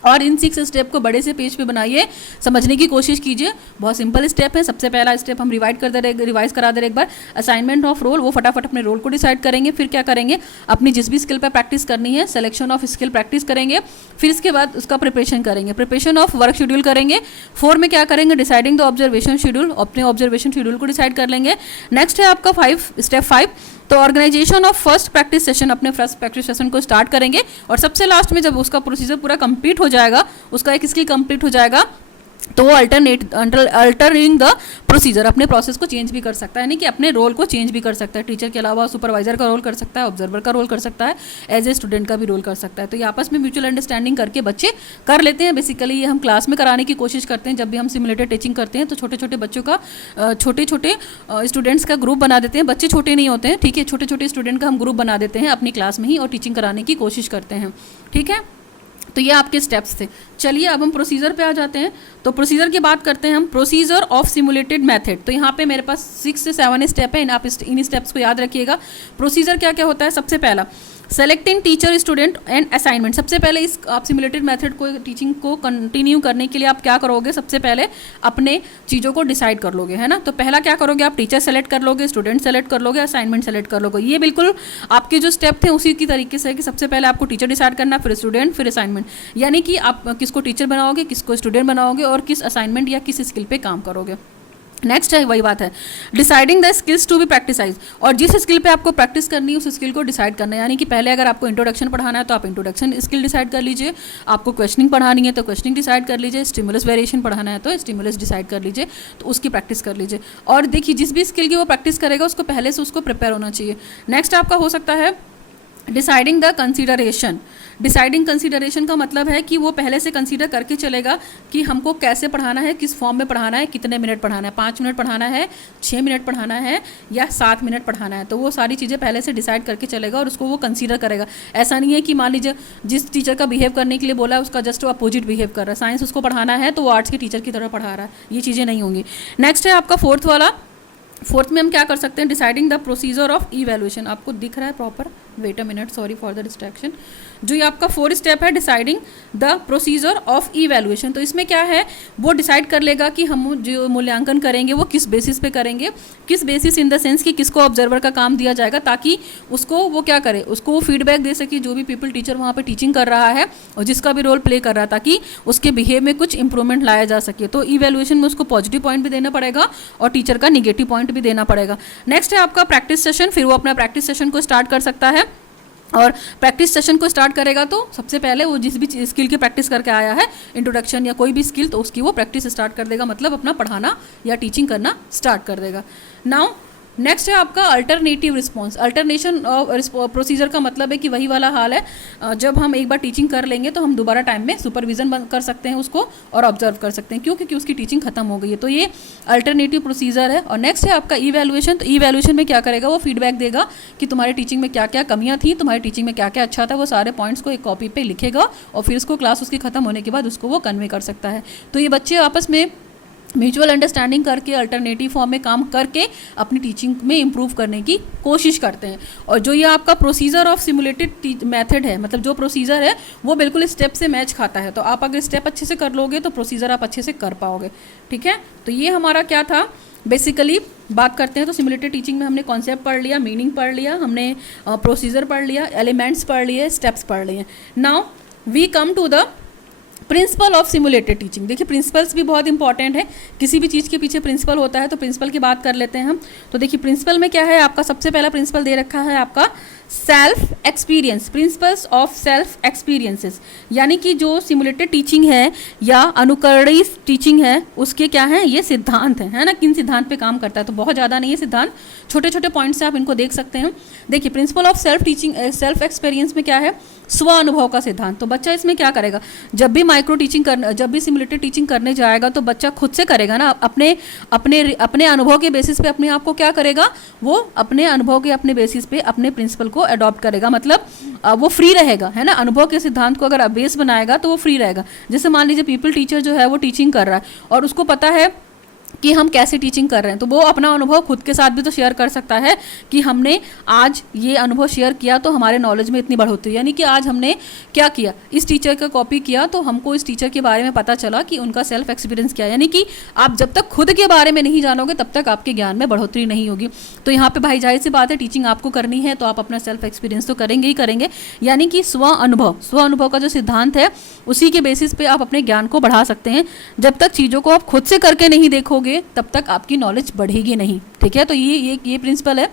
और इन 6 स्टेप को बड़े से पेज पे बनाइए, समझने की कोशिश कीजिए। बहुत सिंपल स्टेप है। सबसे पहला स्टेप हम रिवाइज करा दे रहे एक बार, असाइनमेंट ऑफ रोल। वो फटाफट अपने रोल को डिसाइड करेंगे, फिर क्या करेंगे, अपनी जिस भी स्किल पर प्रैक्टिस करनी है, सिलेक्शन ऑफ स्किल प्रैक्टिस करेंगे, फिर इसके बाद उसका प्रिपरेशन करेंगे, प्रिपरेशन ऑफ वर्क शेड्यूल करेंगे। 4 में क्या करेंगे, डिसाइडिंग द ऑब्जर्वेशन शेड्यूल, अपने ऑब्जर्वेशन शेड्यूल को डिसाइड कर लेंगे। नेक्स्ट है आपका स्टेप 5, तो organisation of first practice session, अपने फर्स्ट प्रैक्टिस सेशन को स्टार्ट करेंगे, और सबसे लास्ट में जब उसका प्रोसीजर पूरा कंप्लीट हो जाएगा, उसका एक स्किल कंप्लीट हो जाएगा, तो वो अल्टरिंग द प्रोसीजर, अपने प्रोसेस को चेंज भी कर सकता है, यानी कि अपने रोल को चेंज भी कर सकता है। टीचर के अलावा सुपरवाइजर का रोल कर सकता है, ऑब्जर्वर का रोल कर सकता है, एज ए स्टूडेंट का भी रोल कर सकता है। तो ये आपस में म्यूचुअल अंडरस्टैंडिंग करके बच्चे कर लेते हैं। बेसिकली ये हम क्लास में कराने की कोशिश करते हैं। जब भी हम सिमुलेटेड टीचिंग करते हैं तो छोटे छोटे बच्चों का छोटे स्टूडेंट्स का ग्रुप बना देते हैं। बच्चे छोटे नहीं होते हैं, ठीक है, छोटे छोटे स्टूडेंट का हम ग्रुप बना देते हैं अपनी क्लास में ही, और टीचिंग कराने की कोशिश करते हैं, ठीक है। तो ये आपके स्टेप्स थे। चलिए अब हम प्रोसीजर पे आ जाते हैं। तो प्रोसीजर की बात करते हैं हम, प्रोसीजर ऑफ सिमुलेटेड मेथड। तो यहाँ पे मेरे पास 6 से 7 स्टेप है, आप इन स्टेप्स को याद रखिएगा। प्रोसीजर क्या क्या होता है, सबसे पहला selecting teacher student and assignment. सबसे पहले इस आप सिमुलेटेड मेथड को टीचिंग को कंटिन्यू करने के लिए आप क्या करोगे, सबसे पहले अपने चीज़ों को डिसाइड कर लोगे, है ना। तो पहला क्या करोगे, आप टीचर सेलेक्ट कर लोगे, स्टूडेंट सेलेक्ट कर लोगे, असाइनमेंट सेलेक्ट कर लोगे। ये बिल्कुल आपके जो स्टेप थे उसी की तरीके से कि सबसे पहले आपको टीचर डिसाइड करना, फिर स्टूडेंट, फिर असाइनमेंट। यानी कि आप किसको टीचर बनाओगे, किसको स्टूडेंट बनाओगे, और किस असाइनमेंट या किस स्किल पे काम करोगे। नेक्स्ट है वही बात है, deciding the skills to be practised, और जिस स्किल पे आपको प्रैक्टिस करनी है उस स्किल को डिसाइड करना है। यानी कि पहले अगर आपको इंट्रोडक्शन पढ़ाना है तो आप इंट्रोडक्शन स्किल डिसाइड कर लीजिए, आपको क्वेश्चनिंग पढ़ानी है तो क्वेश्चनिंग डिसाइड कर लीजिए, स्टिमुलस वेरिएशन पढ़ाना है तो स्टिमुलस डिसाइड कर लीजिए, तो उसकी प्रैक्टिस कर लीजिए। और देखिए जिस भी स्किल की वो प्रैक्टिस करेगा उसको पहले से उसको प्रिपेयर होना चाहिए। नेक्स्ट आपका हो सकता है deciding the consideration. Deciding consideration का मतलब है कि वो पहले से कंसीडर करके चलेगा कि हमको कैसे पढ़ाना है, किस फॉर्म में पढ़ाना है, कितने मिनट पढ़ाना है, 5 मिनट पढ़ाना है, 6 मिनट पढ़ाना है या 7 मिनट पढ़ाना है। तो वो सारी चीज़ें पहले से डिसाइड करके चलेगा और उसको वो कंसीडर करेगा। ऐसा नहीं है कि मान लीजिए जिस टीचर का बिहेव करने के लिए बोला है उसका जस्ट अपोजिट बिहेव कर रहा है, साइंस उसको पढ़ाना है तो वो आर्ट्स के टीचर की तरह पढ़ा रहा है, ये चीज़ें नहीं होंगी। नेक्स्ट है आपका फोर्थ वाला, फोर्थ में हम क्या कर सकते हैं, deciding the procedure of evaluation. आपको दिख रहा है proper, wait a minute, sorry for the distraction. जो ये आपका 4 स्टेप है, deciding the procedure of evaluation. तो इसमें क्या है, वो डिसाइड कर लेगा कि हम जो मूल्यांकन करेंगे वो किस बेसिस पे करेंगे, किस बेसिस इन द सेंस कि किसको ऑब्जर्वर का काम दिया जाएगा, ताकि उसको वो क्या करे, उसको वो फीडबैक दे सके, जो भी पीपल टीचर वहाँ पे टीचिंग कर रहा है और जिसका भी रोल प्ले कर रहा है, ताकि उसके बिहेव में कुछ इंप्रूवमेंट लाया जा सके। तो इवैल्यूएशन में उसको पॉजिटिव पॉइंट भी देना पड़ेगा और टीचर का निगेटिव पॉइंट भी देना पड़ेगा। नेक्स्ट है आपका प्रैक्टिस सेशन। फिर वो अपना प्रैक्टिस सेशन को स्टार्ट कर सकता है, और प्रैक्टिस सेशन को स्टार्ट करेगा तो सबसे पहले वो जिस भी स्किल की प्रैक्टिस करके आया है, इंट्रोडक्शन या कोई भी स्किल, तो उसकी वो प्रैक्टिस स्टार्ट कर देगा, मतलब अपना पढ़ाना या टीचिंग करना स्टार्ट कर देगा। नाउ नेक्स्ट है आपका अल्टरनेटिव रिस्पॉन्स। अल्टरनेशन प्रोसीजर का मतलब है कि वही वाला हाल है, जब हम एक बार टीचिंग कर लेंगे तो हम दोबारा टाइम में सुपरविजन कर सकते हैं उसको और ऑब्जर्व कर सकते हैं, क्यों, क्योंकि उसकी टीचिंग खत्म हो गई है। तो ये अल्टरनेटिव प्रोसीजर है। और नेक्स्ट है आपका इवैल्यूएशन। तो इवैल्यूएशन में क्या करेगा, वो फीडबैक देगा कि तुम्हारी टीचिंग में क्या क्या कमियाँ थी, तुम्हारी टीचिंग में क्या क्या अच्छा था, वो सारे पॉइंट्स को एक कॉपी पे लिखेगा और फिर उसको क्लास उसकी खत्म होने के बाद उसको वो कन्वे कर सकता है। तो ये बच्चे आपस में म्यूचुअल अंडरस्टैंडिंग करके अल्टरनेटिव फॉर्म में काम करके अपनी टीचिंग में इम्प्रूव करने की कोशिश करते हैं। और जो ये आपका प्रोसीजर ऑफ सिमुलेटेड मेथड है, मतलब जो प्रोसीजर है वो बिल्कुल स्टेप से मैच खाता है। तो आप अगर स्टेप अच्छे से कर लोगे तो प्रोसीजर आप अच्छे से कर पाओगे। ठीक है, तो ये हमारा क्या था, बेसिकली बात करते हैं तो सिमुलेटेड टीचिंग में हमने कॉन्सेप्ट पढ़ लिया, मीनिंग पढ़ लिया, हमने प्रोसीजर पढ़ लिया, एलिमेंट्स पढ़ लिए, स्टेप्स पढ़ लिए। Now we come to the principle of simulated teaching. देखिए प्रिंसिपल्स भी बहुत इंपॉर्टेंट है, किसी भी चीज़ के पीछे प्रिंसिपल होता है, तो प्रिंसिपल की बात कर लेते हैं हम। तो देखिए प्रिंसिपल में क्या है, आपका सबसे पहला प्रिंसिपल दे रखा है आपका self experience, principles of self experiences. यानी कि जो सिमुलेटेड टीचिंग है या अनुकरणीय टीचिंग है उसके क्या हैं, ये सिद्धांत हैं, है ना, किन सिद्धांत पे काम करता है। तो बहुत ज़्यादा नहीं है सिद्धांत, छोटे छोटे पॉइंट से आप इनको देख सकते हैं। देखिए principle of self teaching, self experience में क्या है, स्व अनुभव का सिद्धांत। तो बच्चा इसमें क्या करेगा, जब भी माइक्रो टीचिंग करना, जब भी सिमुलेटेड टीचिंग करने जाएगा तो बच्चा खुद से करेगा ना, अपने अपने अपने अनुभव के बेसिस पे अपने आप को क्या करेगा, वो अपने अनुभव के अपने बेसिस पे अपने प्रिंसिपल को अडॉप्ट करेगा, मतलब वो फ्री रहेगा, है ना। अनुभव के सिद्धांत को अगर बेस बनाएगा तो वो फ्री रहेगा। जैसे मान लीजिए पीपल टीचर जो है वो टीचिंग कर रहा है और उसको पता है कि हम कैसे टीचिंग कर रहे हैं, तो वो अपना अनुभव खुद के साथ भी तो शेयर कर सकता है कि हमने आज ये अनुभव शेयर किया तो हमारे नॉलेज में इतनी बढ़ोतरी, यानी कि आज हमने क्या किया, इस टीचर का कॉपी किया तो हमको इस टीचर के बारे में पता चला कि उनका सेल्फ एक्सपीरियंस क्या है। यानी कि आप जब तक खुद के बारे में नहीं जानोगे तब तक आपके ज्ञान में बढ़ोतरी नहीं होगी। तो यहाँ पे भाई जाहिर सी बात है, टीचिंग आपको करनी है तो आप अपना सेल्फ एक्सपीरियंस तो करेंगे ही करेंगे। यानी कि स्व अनुभव का जो सिद्धांत है उसी के बेसिस पे आप अपने ज्ञान को बढ़ा सकते हैं। जब तक चीज़ों को आप खुद से करके नहीं देखोगे तब तक आपकी नॉलेज बढ़ेगी नहीं। ठीक है, तो ये प्रिंसिपल है।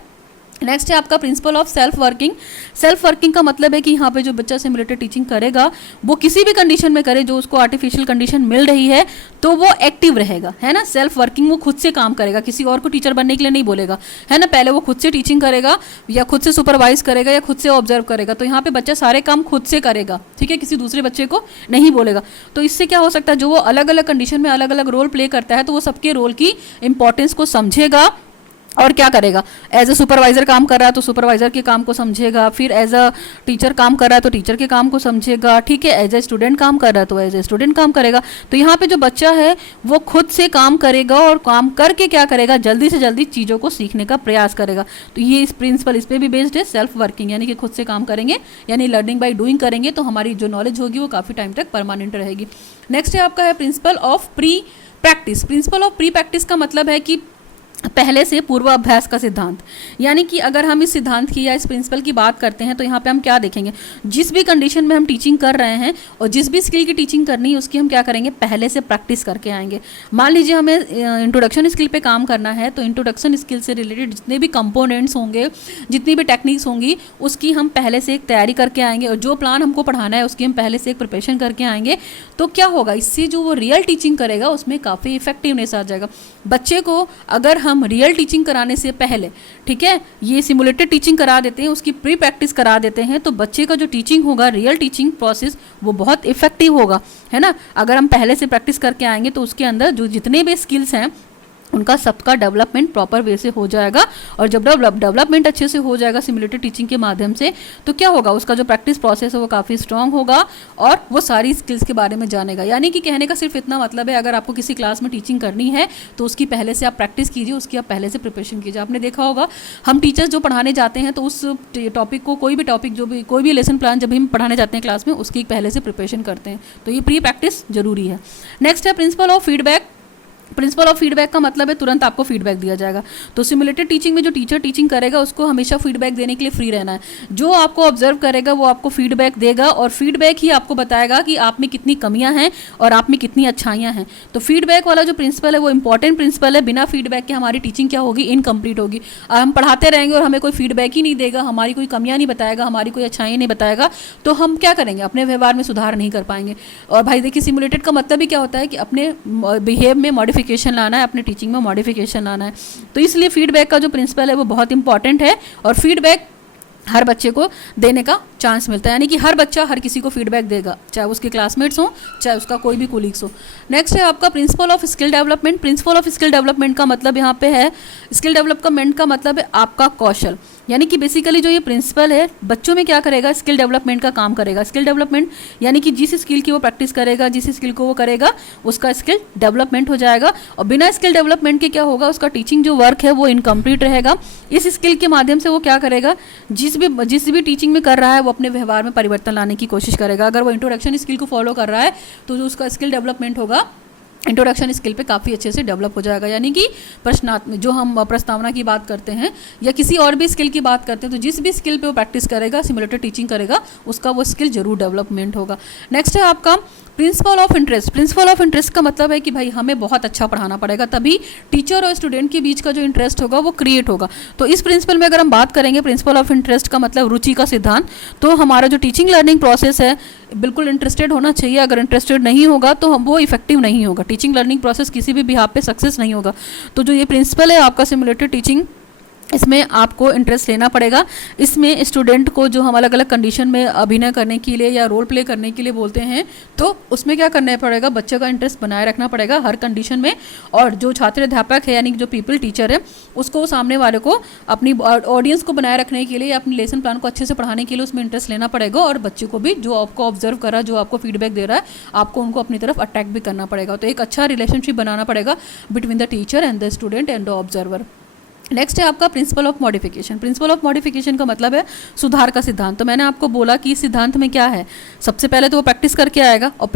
नेक्स्ट है आपका principle of self working. Self working का मतलब है कि यहाँ पे जो बच्चा सिमुलेटेड टीचिंग करेगा वो किसी भी कंडीशन में करे, जो उसको आर्टिफिशियल कंडीशन मिल रही है तो वो एक्टिव रहेगा, है ना। सेल्फ वर्किंग, वो खुद से काम करेगा, किसी और को टीचर बनने के लिए नहीं बोलेगा, है ना। पहले वो खुद से टीचिंग करेगा या खुद से सुपरवाइज करेगा या खुद से ऑब्जर्व करेगा। तो यहाँ पे बच्चा सारे काम खुद से करेगा, ठीक है, किसी दूसरे बच्चे को नहीं बोलेगा। तो इससे क्या हो सकता है, जो वो अलग अलग कंडीशन में अलग अलग रोल प्ले करता है तो वो सबके रोल की इंपॉर्टेंस को समझेगा और क्या करेगा, एज अ सुपरवाइजर काम कर रहा है तो सुपरवाइजर के काम को समझेगा, फिर एज अ टीचर काम कर रहा है तो टीचर के काम को समझेगा, ठीक है, एज ए स्टूडेंट काम कर रहा है तो एज ए स्टूडेंट काम करेगा। तो यहाँ पे जो बच्चा है वो खुद से काम करेगा और काम करके क्या करेगा, जल्दी से जल्दी चीज़ों को सीखने का प्रयास करेगा। तो ये इस प्रिंसिपल इस पर भी बेस्ड है, सेल्फ वर्किंग, यानी कि खुद से काम करेंगे, यानी लर्निंग बाई डूइंग करेंगे तो हमारी जो नॉलेज होगी वो काफ़ी टाइम तक परमानेंट रहेगी। नेक्स्ट है आपका है principle of pre practice. Principle of pre practice का मतलब है कि पहले से पूर्वाभ्यास का सिद्धांत, यानी कि अगर हम इस सिद्धांत की या इस प्रिंसिपल की बात करते हैं तो यहाँ पे हम क्या देखेंगे, जिस भी कंडीशन में हम टीचिंग कर रहे हैं और जिस भी स्किल की टीचिंग करनी है उसकी हम क्या करेंगे, पहले से प्रैक्टिस करके आएंगे। मान लीजिए हमें इंट्रोडक्शन स्किल पे काम करना है, तो इंट्रोडक्शन स्किल से रिलेटेड जितने भी कंपोनेंट्स होंगे, जितनी भी टेक्निक्स होंगी, उसकी हम पहले से एक तैयारी करके आएंगे और जो प्लान हमको पढ़ाना है उसकी हम पहले से एक प्रिपरेशन करके आएंगे। तो क्या होगा, इससे जो वो रियल टीचिंग करेगा उसमें काफ़ी इफेक्टिवनेस आ जाएगा। बच्चे को अगर हम रियल टीचिंग कराने से पहले, ठीक है, ये सिमुलेटेड टीचिंग करा देते हैं, उसकी प्री प्रैक्टिस करा देते हैं, तो बच्चे का जो टीचिंग होगा, रियल टीचिंग प्रोसेस, वो बहुत इफेक्टिव होगा, है ना। अगर हम पहले से प्रैक्टिस करके आएंगे तो उसके अंदर जो जितने भी स्किल्स हैं उनका सबका डेवलपमेंट प्रॉपर वे से हो जाएगा। और जब डेवलपमेंट अच्छे से हो जाएगा सिमुलेटेड टीचिंग के माध्यम से, तो क्या होगा, उसका जो प्रैक्टिस प्रोसेस है वो काफ़ी स्ट्रांग होगा और वो सारी स्किल्स के बारे में जानेगा। यानी कि कहने का सिर्फ इतना मतलब है, अगर आपको किसी क्लास में टीचिंग करनी है तो उसकी पहले से आप प्रैक्टिस कीजिए, उसकी आप पहले से प्रिपरेशन कीजिए। आपने देखा होगा हम टीचर्स जो पढ़ाने जाते हैं तो उस टॉपिक को, कोई भी टॉपिक, जो भी कोई भी लेसन प्लान जब हम पढ़ाने जाते हैं क्लास में, उसकी पहले से प्रिपरेशन करते हैं। तो ये प्री प्रैक्टिस जरूरी है। नेक्स्ट है principle of feedback. Principle of feedback का मतलब है तुरंत आपको फीडबैक दिया जाएगा। तो सिमुलेटेड टीचिंग में जो टीचर टीचिंग करेगा उसको हमेशा फीडबैक देने के लिए फ्री रहना है। जो आपको ऑब्जर्व करेगा वो आपको फीडबैक देगा और फीडबैक ही आपको बताएगा कि आप में कितनी कमियां हैं और आप में कितनी अच्छाइयां हैं। तो फीडबैक वाला जो प्रिंसिपल है वो इंपॉर्टेंट प्रिंसिपल है। बिना फीडबैक के हमारी टीचिंग क्या होगी, इनकम्प्लीट होगी। हम पढ़ाते रहेंगे और हमें कोई फीडबैक ही नहीं देगा, हमारी कोई कमियां नहीं बताएगा, हमारी कोई अच्छाइयाँ नहीं बताएगा, तो हम क्या करेंगे, अपने व्यवहार में सुधार नहीं कर पाएंगे। और भाई देखिए, सिमुलेटेड का मतलब भी क्या होता है कि अपने बिहेव में मॉडिफिकेशन लाना है, अपने टीचिंग में मॉडिफिकेशन लाना है। तो इसलिए फीडबैक का जो प्रिंसिपल है वो बहुत इंपॉर्टेंट है और फीडबैक हर बच्चे को देने का चांस मिलता है। यानी कि हर बच्चा हर किसी को फीडबैक देगा, चाहे उसके क्लासमेट्स हो, चाहे उसका कोई भी कोलीग्स हो। नेक्स्ट है आपका principle of skill development. Principle of skill development का मतलब यहाँ पे है, स्किल डेवलपमेंट का मतलब है आपका कौशल। यानी कि बेसिकली जो ये प्रिंसिपल है बच्चों में क्या करेगा, स्किल डेवलपमेंट का काम करेगा। स्किल डेवलपमेंट यानी कि जिस स्किल की वो प्रैक्टिस करेगा, जिस स्किल को वो करेगा, उसका स्किल डेवलपमेंट हो जाएगा। और बिना स्किल डेवलपमेंट के क्या होगा, उसका टीचिंग जो वर्क है वो इनकम्प्लीट रहेगा। इस स्किल के माध्यम से वो क्या करेगा, जिस भी टीचिंग में कर रहा है वो अपने व्यवहार में परिवर्तन लाने की कोशिश करेगा। अगर वो इंट्रोडक्शन स्किल को फॉलो कर रहा है तो जो उसका स्किल डेवलपमेंट होगा इंट्रोडक्शन स्किल पे काफ़ी अच्छे से डेवलप हो जाएगा। यानी कि प्रश्नात्मक, जो हम प्रस्तावना की बात करते हैं या किसी और भी स्किल की बात करते हैं, तो जिस भी स्किल पे वो प्रैक्टिस करेगा, सिमुलेटेड टीचिंग करेगा, उसका वो स्किल जरूर डेवलपमेंट होगा। नेक्स्ट है आपका principle of interest. Principle of interest का मतलब है कि भाई हमें बहुत अच्छा पढ़ाना पड़ेगा, तभी टीचर और स्टूडेंट के बीच का जो इंटरेस्ट होगा वो क्रिएट होगा। तो इस प्रिंसिपल में अगर हम बात करेंगे, प्रिंसिपल ऑफ इंटरेस्ट का मतलब रुचि का सिद्धांत, तो हमारा जो टीचिंग लर्निंग प्रोसेस है बिल्कुल इंटरेस्टेड होना चाहिए। अगर इंटरेस्टेड नहीं होगा तो हम वो इफेक्टिव नहीं होगा, टीचिंग लर्निंग प्रोसेस किसी भी बिहाफ पे सक्सेस नहीं होगा। तो जो ये प्रिंसिपल है आपका सिमुलेटेड टीचिंग, इसमें आपको इंटरेस्ट लेना पड़ेगा। इसमें स्टूडेंट को जो हम अलग अलग कंडीशन में अभिनय करने के लिए या रोल प्ले करने के लिए बोलते हैं, तो उसमें क्या करना पड़ेगा, बच्चे का इंटरेस्ट बनाए रखना पड़ेगा हर कंडीशन में। और जो छात्र अध्यापक है यानी कि जो पीपल टीचर है, उसको सामने वाले को, अपनी ऑडियंस को बनाए रखने के लिए, अपने लेसन प्लान को अच्छे से पढ़ाने के लिए उसमें इंटरेस्ट लेना पड़ेगा। और बच्चे को भी, जो आपको ऑब्जर्व कर रहा है, जो आपको फीडबैक दे रहा है, आपको उनको अपनी तरफ अट्रैक्ट भी करना पड़ेगा। तो एक अच्छा रिलेशनशिप बनाना पड़ेगा between the teacher and the student and the observer. Next है आपका principle of modification. Principle of modification का मतलब है सुधार का सिद्धांत। तो मैंने आपको बोला कि इस सिद्धांत में क्या है, सबसे पहले तो वो प्रैक्टिस करके आएगा और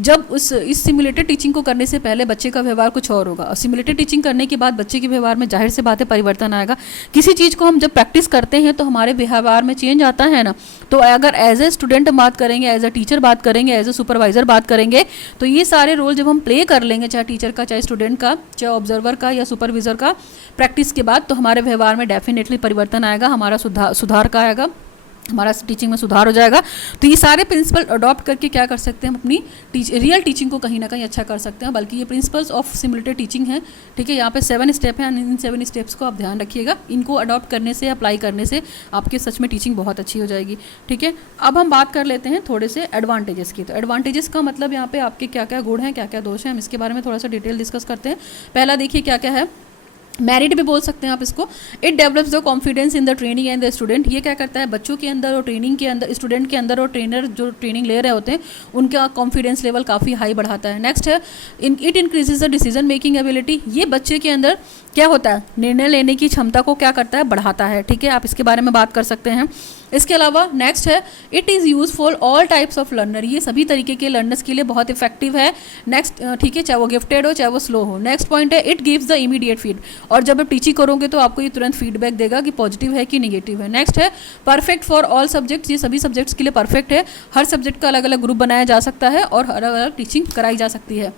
जब इस सिमुलेटेड टीचिंग को करने से पहले बच्चे का व्यवहार कुछ और होगा, और सिमुलेटेड टीचिंग करने के बाद बच्चे के व्यवहार में जाहिर से बात है परिवर्तन आएगा। किसी चीज़ को हम जब प्रैक्टिस करते हैं तो हमारे व्यवहार में चेंज आता है ना। तो अगर एज ए स्टूडेंट बात करेंगे, एज ए टीचर बात करेंगे, एज ए सुपरवाइजर बात करेंगे, तो ये सारे रोल जब हम प्ले कर लेंगे, चाहे टीचर का, चाहे स्टूडेंट का, चाहे ऑब्जर्वर का या सुपरवाइजर का, प्रैक्टिस के बाद, तो हमारे व्यवहार में डेफिनेटली परिवर्तन आएगा, हमारा सुधार का आएगा, हमारा टीचिंग में सुधार हो जाएगा। तो ये सारे प्रिंसिपल अडॉप्ट करके क्या कर सकते हैं, हम अपनी रियल टीचिंग को कहीं ना कहीं अच्छा कर सकते हैं। बल्कि ये प्रिंसिपल्स ऑफ सिमुलेटेड टीचिंग है, ठीक है। यहाँ पे 7 स्टेप हैं, इन 7 स्टेप्स को आप ध्यान रखिएगा। इनको अडॉप्ट करने से, अप्लाई करने से आपके सच में टीचिंग बहुत अच्छी हो जाएगी, ठीक है। अब हम बात कर लेते हैं थोड़े से एडवांटेजेस की। तो एडवांटेजेस का मतलब यहाँ पे आपके क्या क्या गुण हैं, क्या क्या दोष हैं, हम इसके बारे में थोड़ा सा डिटेल डिस्कस करते हैं। पहला देखिए क्या क्या है, मेरिट भी बोल सकते हैं आप इसको। It develops the confidence in the training and the student. ये क्या करता है, बच्चों के अंदर और ट्रेनिंग के अंदर, स्टूडेंट के अंदर और ट्रेनर जो ट्रेनिंग ले रहे होते हैं उनका कॉन्फिडेंस लेवल काफ़ी हाई बढ़ाता है। नेक्स्ट है it increases the decision making ability. ये बच्चे के अंदर क्या होता है, निर्णय लेने की क्षमता को क्या करता है, बढ़ाता है, ठीक है। आप इसके बारे में बात कर सकते हैं। इसके अलावा नेक्स्ट है it is use for all types of learner, ये सभी तरीके के लर्नर्स के लिए बहुत इफेक्टिव है। नेक्स्ट ठीक है, चाहे वो गिफ्टेड हो चाहे वो स्लो हो। नेक्स्ट पॉइंट है it gives the immediate feed, और जब आप टीचिंग करोगे तो आपको ये तुरंत फीडबैक देगा कि पॉजिटिव है कि निगेटिव है। नेक्स्ट है परफेक्ट फॉर ऑल सब्जेक्ट्स, ये सभी सब्जेक्ट्स के लिए परफेक्ट है, हर सब्जेक्ट का अलग अलग ग्रुप बनाया जा सकता है और अलग अलग टीचिंग कराई जा सकती है।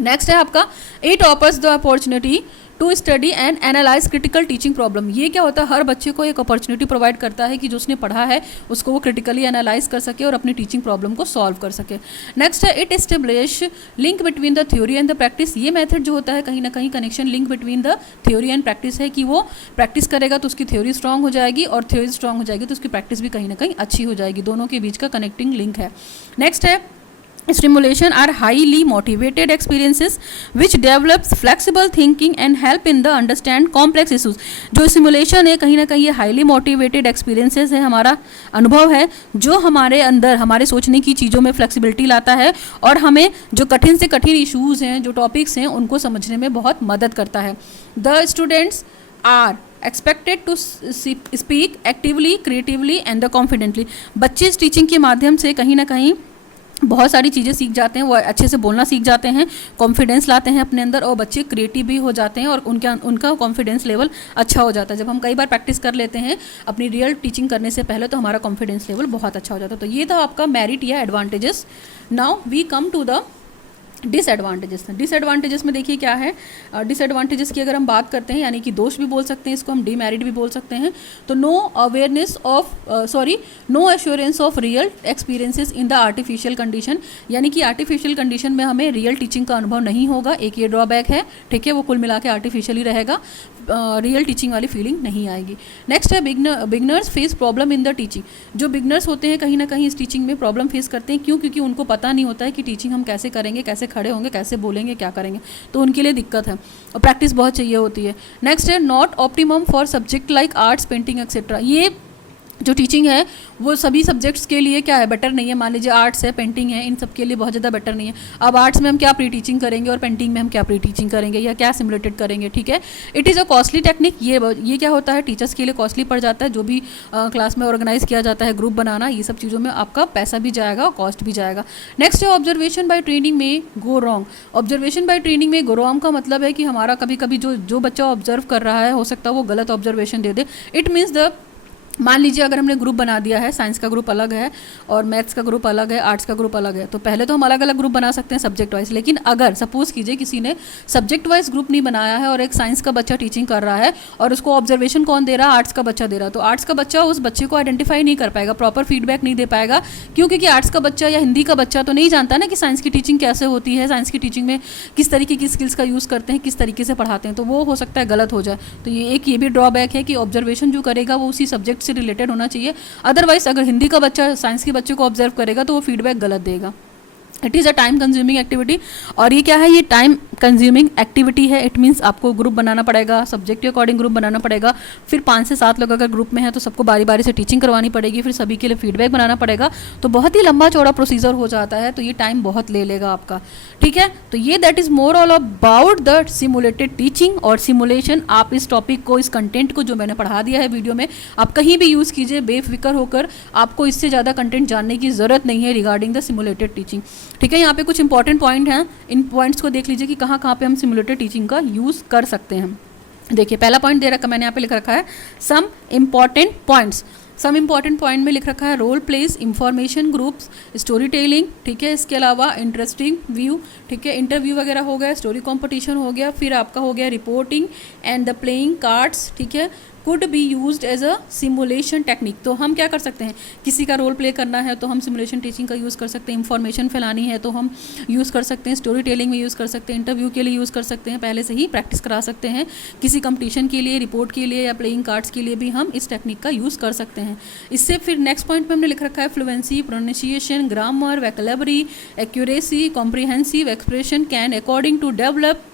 नेक्स्ट है आपका it offers the opportunity to study and analyse critical teaching problem, ये क्या होता है, हर बच्चे को एक अपॉर्चुनिटी प्रोवाइड करता है कि जो उसने पढ़ा है उसको वो क्रिटिकली एनालाइज कर सके और अपनी टीचिंग प्रॉब्लम को सॉल्व कर सके। नेक्स्ट है it establish link between the theory and the practice, ये मेथड जो होता है कहीं ना कहीं connection link between the theory and practice है कि वो प्रैक्टिस करेगा तो उसकी थ्योरी स्ट्रांग हो जाएगी और थ्योरी स्ट्रांग हो जाएगी तो उसकी प्रैक्टिस भी कहीं ना कहीं अच्छी हो जाएगी, दोनों के बीच का कनेक्टिंग लिंक है। नेक्स्ट है Stimulation are highly motivated experiences which develops flexible thinking and help in the understand complex issues। जो स्टिमुलेशन है कहीं ना कहीं ये हाईली मोटिवेटेड एक्सपीरियंसेस है, हमारा अनुभव है जो हमारे अंदर हमारे सोचने की चीज़ों में फ्लेक्सिबिलिटी लाता है और हमें जो कठिन से कठिन इशूज़ हैं, जो टॉपिक्स हैं, उनको समझने में बहुत मदद करता है। The students are expected to speak actively, creatively and the confidently, बच्चे इस टीचिंग के माध्यम से कहीं ना कहीं बहुत सारी चीज़ें सीख जाते हैं, वो अच्छे से बोलना सीख जाते हैं, कॉन्फिडेंस लाते हैं अपने अंदर और बच्चे क्रिएटिव भी हो जाते हैं और उनका कॉन्फिडेंस लेवल अच्छा हो जाता है। जब हम कई बार प्रैक्टिस कर लेते हैं अपनी रियल टीचिंग करने से पहले तो हमारा कॉन्फिडेंस लेवल बहुत अच्छा हो जाता है। तो ये था आपका मेरिट या advantages. Now we come to the disadvantages. Disadvantages में देखिए क्या है, डिसएडवांटेजेस की अगर हम बात करते हैं यानी कि दोष भी बोल सकते हैं, इसको हम डीमेरिट भी बोल सकते हैं। तो no assurance of real experiences in the artificial condition, यानी कि आर्टिफिशियल कंडीशन में हमें रियल टीचिंग का अनुभव नहीं होगा, एक ये ड्रॉबैक है। ठीक है, वो कुल मिला के आर्टिफिशियली रहेगा, रियल टीचिंग वाली फीलिंग नहीं आएगी। नेक्स्ट है beginners face problem in the teaching, जो बिगनर्स होते हैं कहीं ना कहीं इस टीचिंग में प्रॉब्लम फेस करते हैं। क्यों? क्योंकि उनको पता नहीं होता है कि टीचिंग हम कैसे करेंगे, कैसे खड़े होंगे, कैसे बोलेंगे, क्या करेंगे, तो उनके लिए दिक्कत है और प्रैक्टिस बहुत चाहिए होती है। नेक्स्ट है not optimum for subject like arts, painting etcetera, ये जो टीचिंग है वो सभी सब्जेक्ट्स के लिए क्या है, बेटर नहीं है। मान लीजिए आर्ट्स है, पेंटिंग है, इन सब के लिए बहुत ज़्यादा बेटर नहीं है। अब आर्ट्स में हम क्या प्री टीचिंग करेंगे और पेंटिंग में हम क्या प्री टीचिंग करेंगे या क्या सिमुलेटेड करेंगे। ठीक है, it is a costly technique, ये क्या होता है, टीचर्स के लिए कॉस्टली पड़ जाता है। जो भी क्लास में ऑर्गेनाइज किया जाता है, ग्रुप बनाना, ये सब चीज़ों में आपका पैसा भी जाएगा और कॉस्ट भी जाएगा। नेक्स्ट है ऑब्जर्वेशन बाय ट्रेनिंग में go wrong. Observation by training में गो रॉन्ग का मतलब है कि हमारा कभी कभी जो बच्चा ऑब्जर्व कर रहा है हो सकता है वो गलत observation they they. It means मान लीजिए अगर हमने ग्रुप बना दिया है, साइंस का ग्रुप अलग है और मैथ्स का ग्रुप अलग है, आर्ट्स का ग्रुप अलग है, तो पहले तो हम अलग अलग ग्रुप बना सकते हैं सब्जेक्ट वाइज। लेकिन अगर सपोज कीजिए किसी ने सब्जेक्ट वाइज ग्रुप नहीं बनाया है और एक साइंस का बच्चा टीचिंग कर रहा है और उसको ऑब्जर्वेशन कौन दे रहा है, आर्ट्स का बच्चा दे रहा है, तो आर्ट्स का बच्चा उस बच्चे को आइडेंटिफाई नहीं कर पाएगा, प्रॉपर फीडबैक नहीं दे पाएगा। क्योंकि आर्ट्स का बच्चा या हिंदी का बच्चा तो नहीं जानता ना कि साइंस की टीचिंग कैसे होती है, साइंस की टीचिंग में किस तरीके की स्किल्स का यूज़ करते हैं, किस तरीके से पढ़ाते हैं, तो वो हो सकता है गलत हो जाए। तो ये भी ड्रॉबैक है कि ऑब्जर्वेशन जो करेगा वो उसी सब्जेक्ट से रिलेटेड होना चाहिए। अदरवाइज अगर हिंदी का बच्चा साइंस के बच्चे को ऑब्जर्व करेगा तो वो फीडबैक गलत देगा। It is a time consuming activity, और ये क्या है, ये टाइम कंज्यूमिंग एक्टिविटी है। इट मीन्स आपको ग्रुप बनाना पड़ेगा, सब्जेक्ट के अकॉर्डिंग ग्रुप बनाना पड़ेगा, फिर 5 से 7 लोग अगर ग्रुप में है तो सबको बारी बारी से टीचिंग करवानी पड़ेगी, फिर सभी के लिए फीडबैक बनाना पड़ेगा, तो बहुत ही लंबा चौड़ा प्रोसीजर हो जाता है, तो ये टाइम बहुत ले लेगा आपका। ठीक है, तो ये that is more all about the simulated teaching और सिमुलेशन। आप इस टॉपिक को, इस कंटेंट को जो मैंने पढ़ा दिया है वीडियो में, आप कहीं भी यूज़ कीजिए बेफिक्र होकर, आपको इससे ज़्यादा कंटेंट जानने की ज़रूरत नहीं है रिगार्डिंग द सिमुलेटेड टीचिंग। ठीक है, यहाँ पे कुछ इंपॉर्टेंट पॉइंट हैं, इन पॉइंट्स को देख लीजिए कि कहाँ कहाँ पे हम सिमुलेटेड टीचिंग का यूज़ कर सकते हैं। देखिए पहला पॉइंट दे रखा, मैंने यहाँ पे लिख रखा है some important points. Some important point में लिख रखा है role plays, information groups, story telling. ठीक है, इसके अलावा इंटरेस्टिंग व्यू, ठीक है, इंटरव्यू वगैरह हो गया, स्टोरी कॉम्पिटिशन हो गया, फिर आपका हो गया reporting and the playing cards. ठीक है, could be used as a simulation technique. तो हम क्या कर सकते हैं, किसी का रोल प्ले करना है तो हम सिमुलेशन टीचिंग का यूज़ कर सकते हैं, इंफॉर्मेशन फैलानी है तो हम यूज़ कर सकते हैं, स्टोरी टेलिंग में यूज़ कर सकते हैं, इंटरव्यू के लिए यूज़ कर सकते हैं, पहले से ही प्रैक्टिस करा सकते हैं, किसी कंपटीशन के लिए, रिपोर्ट के लिए या प्लेइंग कार्ड्स के लिए भी हम इस टेक्निक का यूज़ कर सकते हैं। इससे फिर नेक्स्ट पॉइंट में हमने लिख रखा है fluency, pronunciation, grammar, vocabulary, accuracy, comprehensive expression can according to develop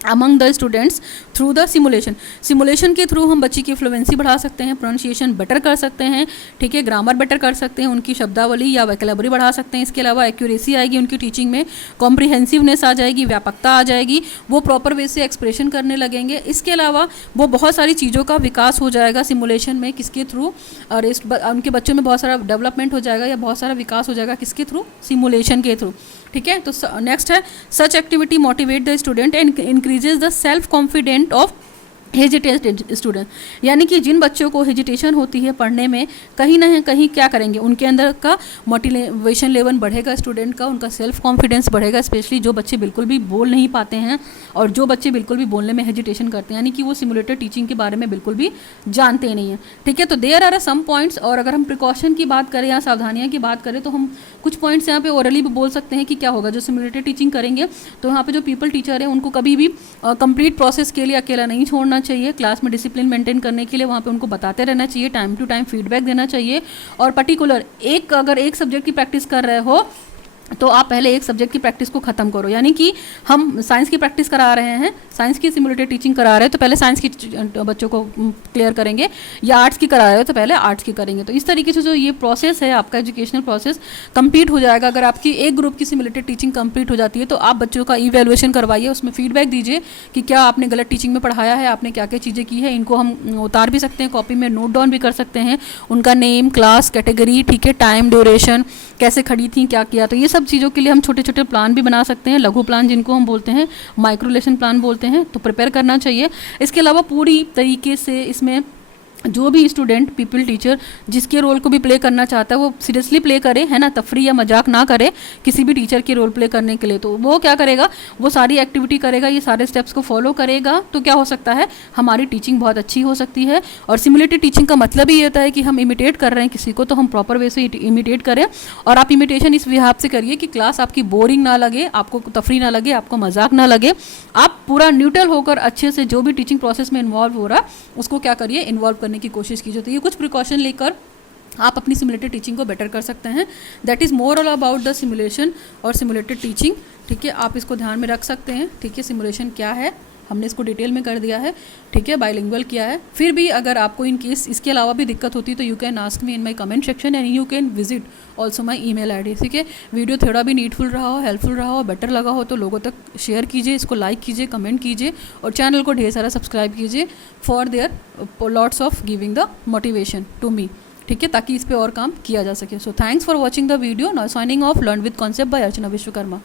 among the students through the simulation के थ्रू हम बच्चे की फ्लुएंसी बढ़ा सकते हैं, प्रोनाउंसिएशन बेटर कर सकते हैं, ठीक है, ग्रामर बेटर कर सकते हैं, उनकी शब्दावली या वोकैबुलरी बढ़ा सकते हैं। इसके अलावा एक्यूरेसी आएगी उनकी टीचिंग में, कॉम्प्रिहेंसिवनेस आ जाएगी, व्यापकता आ जाएगी, वो प्रॉपर वे से एक्सप्रेशन करने लगेंगे। इसके अलावा वो बहुत सारी चीज़ों का विकास हो जाएगा सिमुलेशन में, किसके थ्रू, और उनके बच्चों में बहुत सारा डेवलपमेंट हो जाएगा या बहुत सारा विकास हो जाएगा किसके थ्रू, सिमुलेशन के थ्रू, ठीक है। तो नेक्स्ट है सच activity motivate the student and increases the self confident of hesitated student, यानी कि जिन बच्चों को हेजिटेशन होती है पढ़ने में, कहीं ना कहीं क्या करेंगे, उनके अंदर का मोटिवेशन लेवल बढ़ेगा, स्टूडेंट का उनका सेल्फ कॉन्फिडेंस बढ़ेगा, स्पेशली जो बच्चे बिल्कुल भी बोल नहीं पाते हैं और जो बच्चे बिल्कुल भी बोलने में हेजिटेशन करते हैं, यानी कि वो सिमुलेटेड टीचिंग के बारे में बिल्कुल भी जानते नहीं हैं, ठीक है। तो देयर आर सम पॉइंट्स, और अगर हम प्रिकॉशन की बात करें या सावधानियाँ की बात करें तो हम कुछ पॉइंट्स यहाँ पे ओरली भी बोल सकते हैं कि क्या होगा जो सिमुलेटेड टीचिंग करेंगे। तो यहाँ पे जो पीपल टीचर है उनको कभी भी कंप्लीट प्रोसेस के लिए अकेला नहीं छोड़ना चाहिए, क्लास में डिसिप्लिन मेंटेन करने के लिए वहाँ पे उनको बताते रहना चाहिए, टाइम टू टाइम फीडबैक देना चाहिए। और पर्टिकुलर अगर एक सब्जेक्ट की प्रैक्टिस कर रहे हो तो आप पहले एक सब्जेक्ट की प्रैक्टिस को ख़त्म करो, यानी कि हम साइंस की प्रैक्टिस करा रहे हैं, साइंस की सिमुलेटेड टीचिंग करा रहे हैं तो पहले साइंस की बच्चों को क्लियर करेंगे, या आर्ट्स की करा रहे हो तो पहले आर्ट्स की करेंगे। तो इस तरीके से जो ये प्रोसेस है आपका एजुकेशनल प्रोसेस कंप्लीट हो जाएगा। अगर आपकी एक ग्रुप की सिमुलेटेड टीचिंग कंप्लीट हो जाती है तो आप बच्चों का इवैल्यूएशन करवाइए, उसमें फीडबैक दीजिए कि क्या आपने गलत टीचिंग में पढ़ाया है, आपने क्या क्या चीज़ें की है। इनको हम उतार भी सकते हैं, कॉपी में नोट डाउन भी कर सकते हैं, उनका नेम, क्लास, कैटेगरी, ठीक है, टाइम, ड्यूरेशन, कैसे खड़ी थी, क्या किया। तो ये सब चीज़ों के लिए हम छोटे छोटे प्लान भी बना सकते हैं, लघु प्लान जिनको हम बोलते हैं, माइक्रो लेसन प्लान बोलते हैं, तो प्रिपेयर करना चाहिए। इसके अलावा पूरी तरीके से इसमें जो भी स्टूडेंट पीपल टीचर जिसके रोल को भी प्ले करना चाहता है वो सीरियसली प्ले करे, है ना, तफरी या मजाक ना करे किसी भी टीचर के रोल प्ले करने के लिए। तो वो क्या करेगा, वो सारी एक्टिविटी करेगा, ये सारे स्टेप्स को फॉलो करेगा, तो क्या हो सकता है, हमारी टीचिंग बहुत अच्छी हो सकती है। और सिमुलेटेड टीचिंग का मतलब ही होता है कि हम इमिटेट कर रहे हैं किसी को, तो हम प्रॉपर वे से इमिटेट करें। और आप इमिटेशन इस हिसाब से करिए कि क्लास आपकी बोरिंग ना लगे, आपको तफरी ना लगे, आपको मजाक ना लगे, आप पूरा न्यूट्रल होकर अच्छे से जो भी टीचिंग प्रोसेस में इन्वॉल्व हो रहा उसको क्या करिए, इन्वॉल्व करने की कोशिश कीजिए। तो ये कुछ प्रिकॉशन लेकर आप अपनी सिमुलेटेड टीचिंग को बेटर कर सकते हैं। That is more all about the simulation और सिमुलेटेड टीचिंग, ठीक है। आप इसको ध्यान में रख सकते हैं, ठीक है। सिमुलेशन क्या है हमने इसको डिटेल में कर दिया है, ठीक है, बाइलिंगुअल किया है। फिर भी अगर आपको इन केस इसके अलावा भी दिक्कत होती है तो you can ask me in my comment section and you can visit also my email ID, ठीक है। वीडियो थोड़ा भी नीडफुल रहा हो, हेल्पफुल रहा हो, बेटर लगा हो तो लोगों तक शेयर कीजिए, इसको लाइक कीजिए, कमेंट कीजिए और चैनल को ढेर सारा सब्सक्राइब कीजिए for their lots of giving the motivation to me, ठीक है, ताकि इस पर और काम किया जा सके। So thanks for watching the video. Now signing off, learn with concept bye Archana Vishwakarma.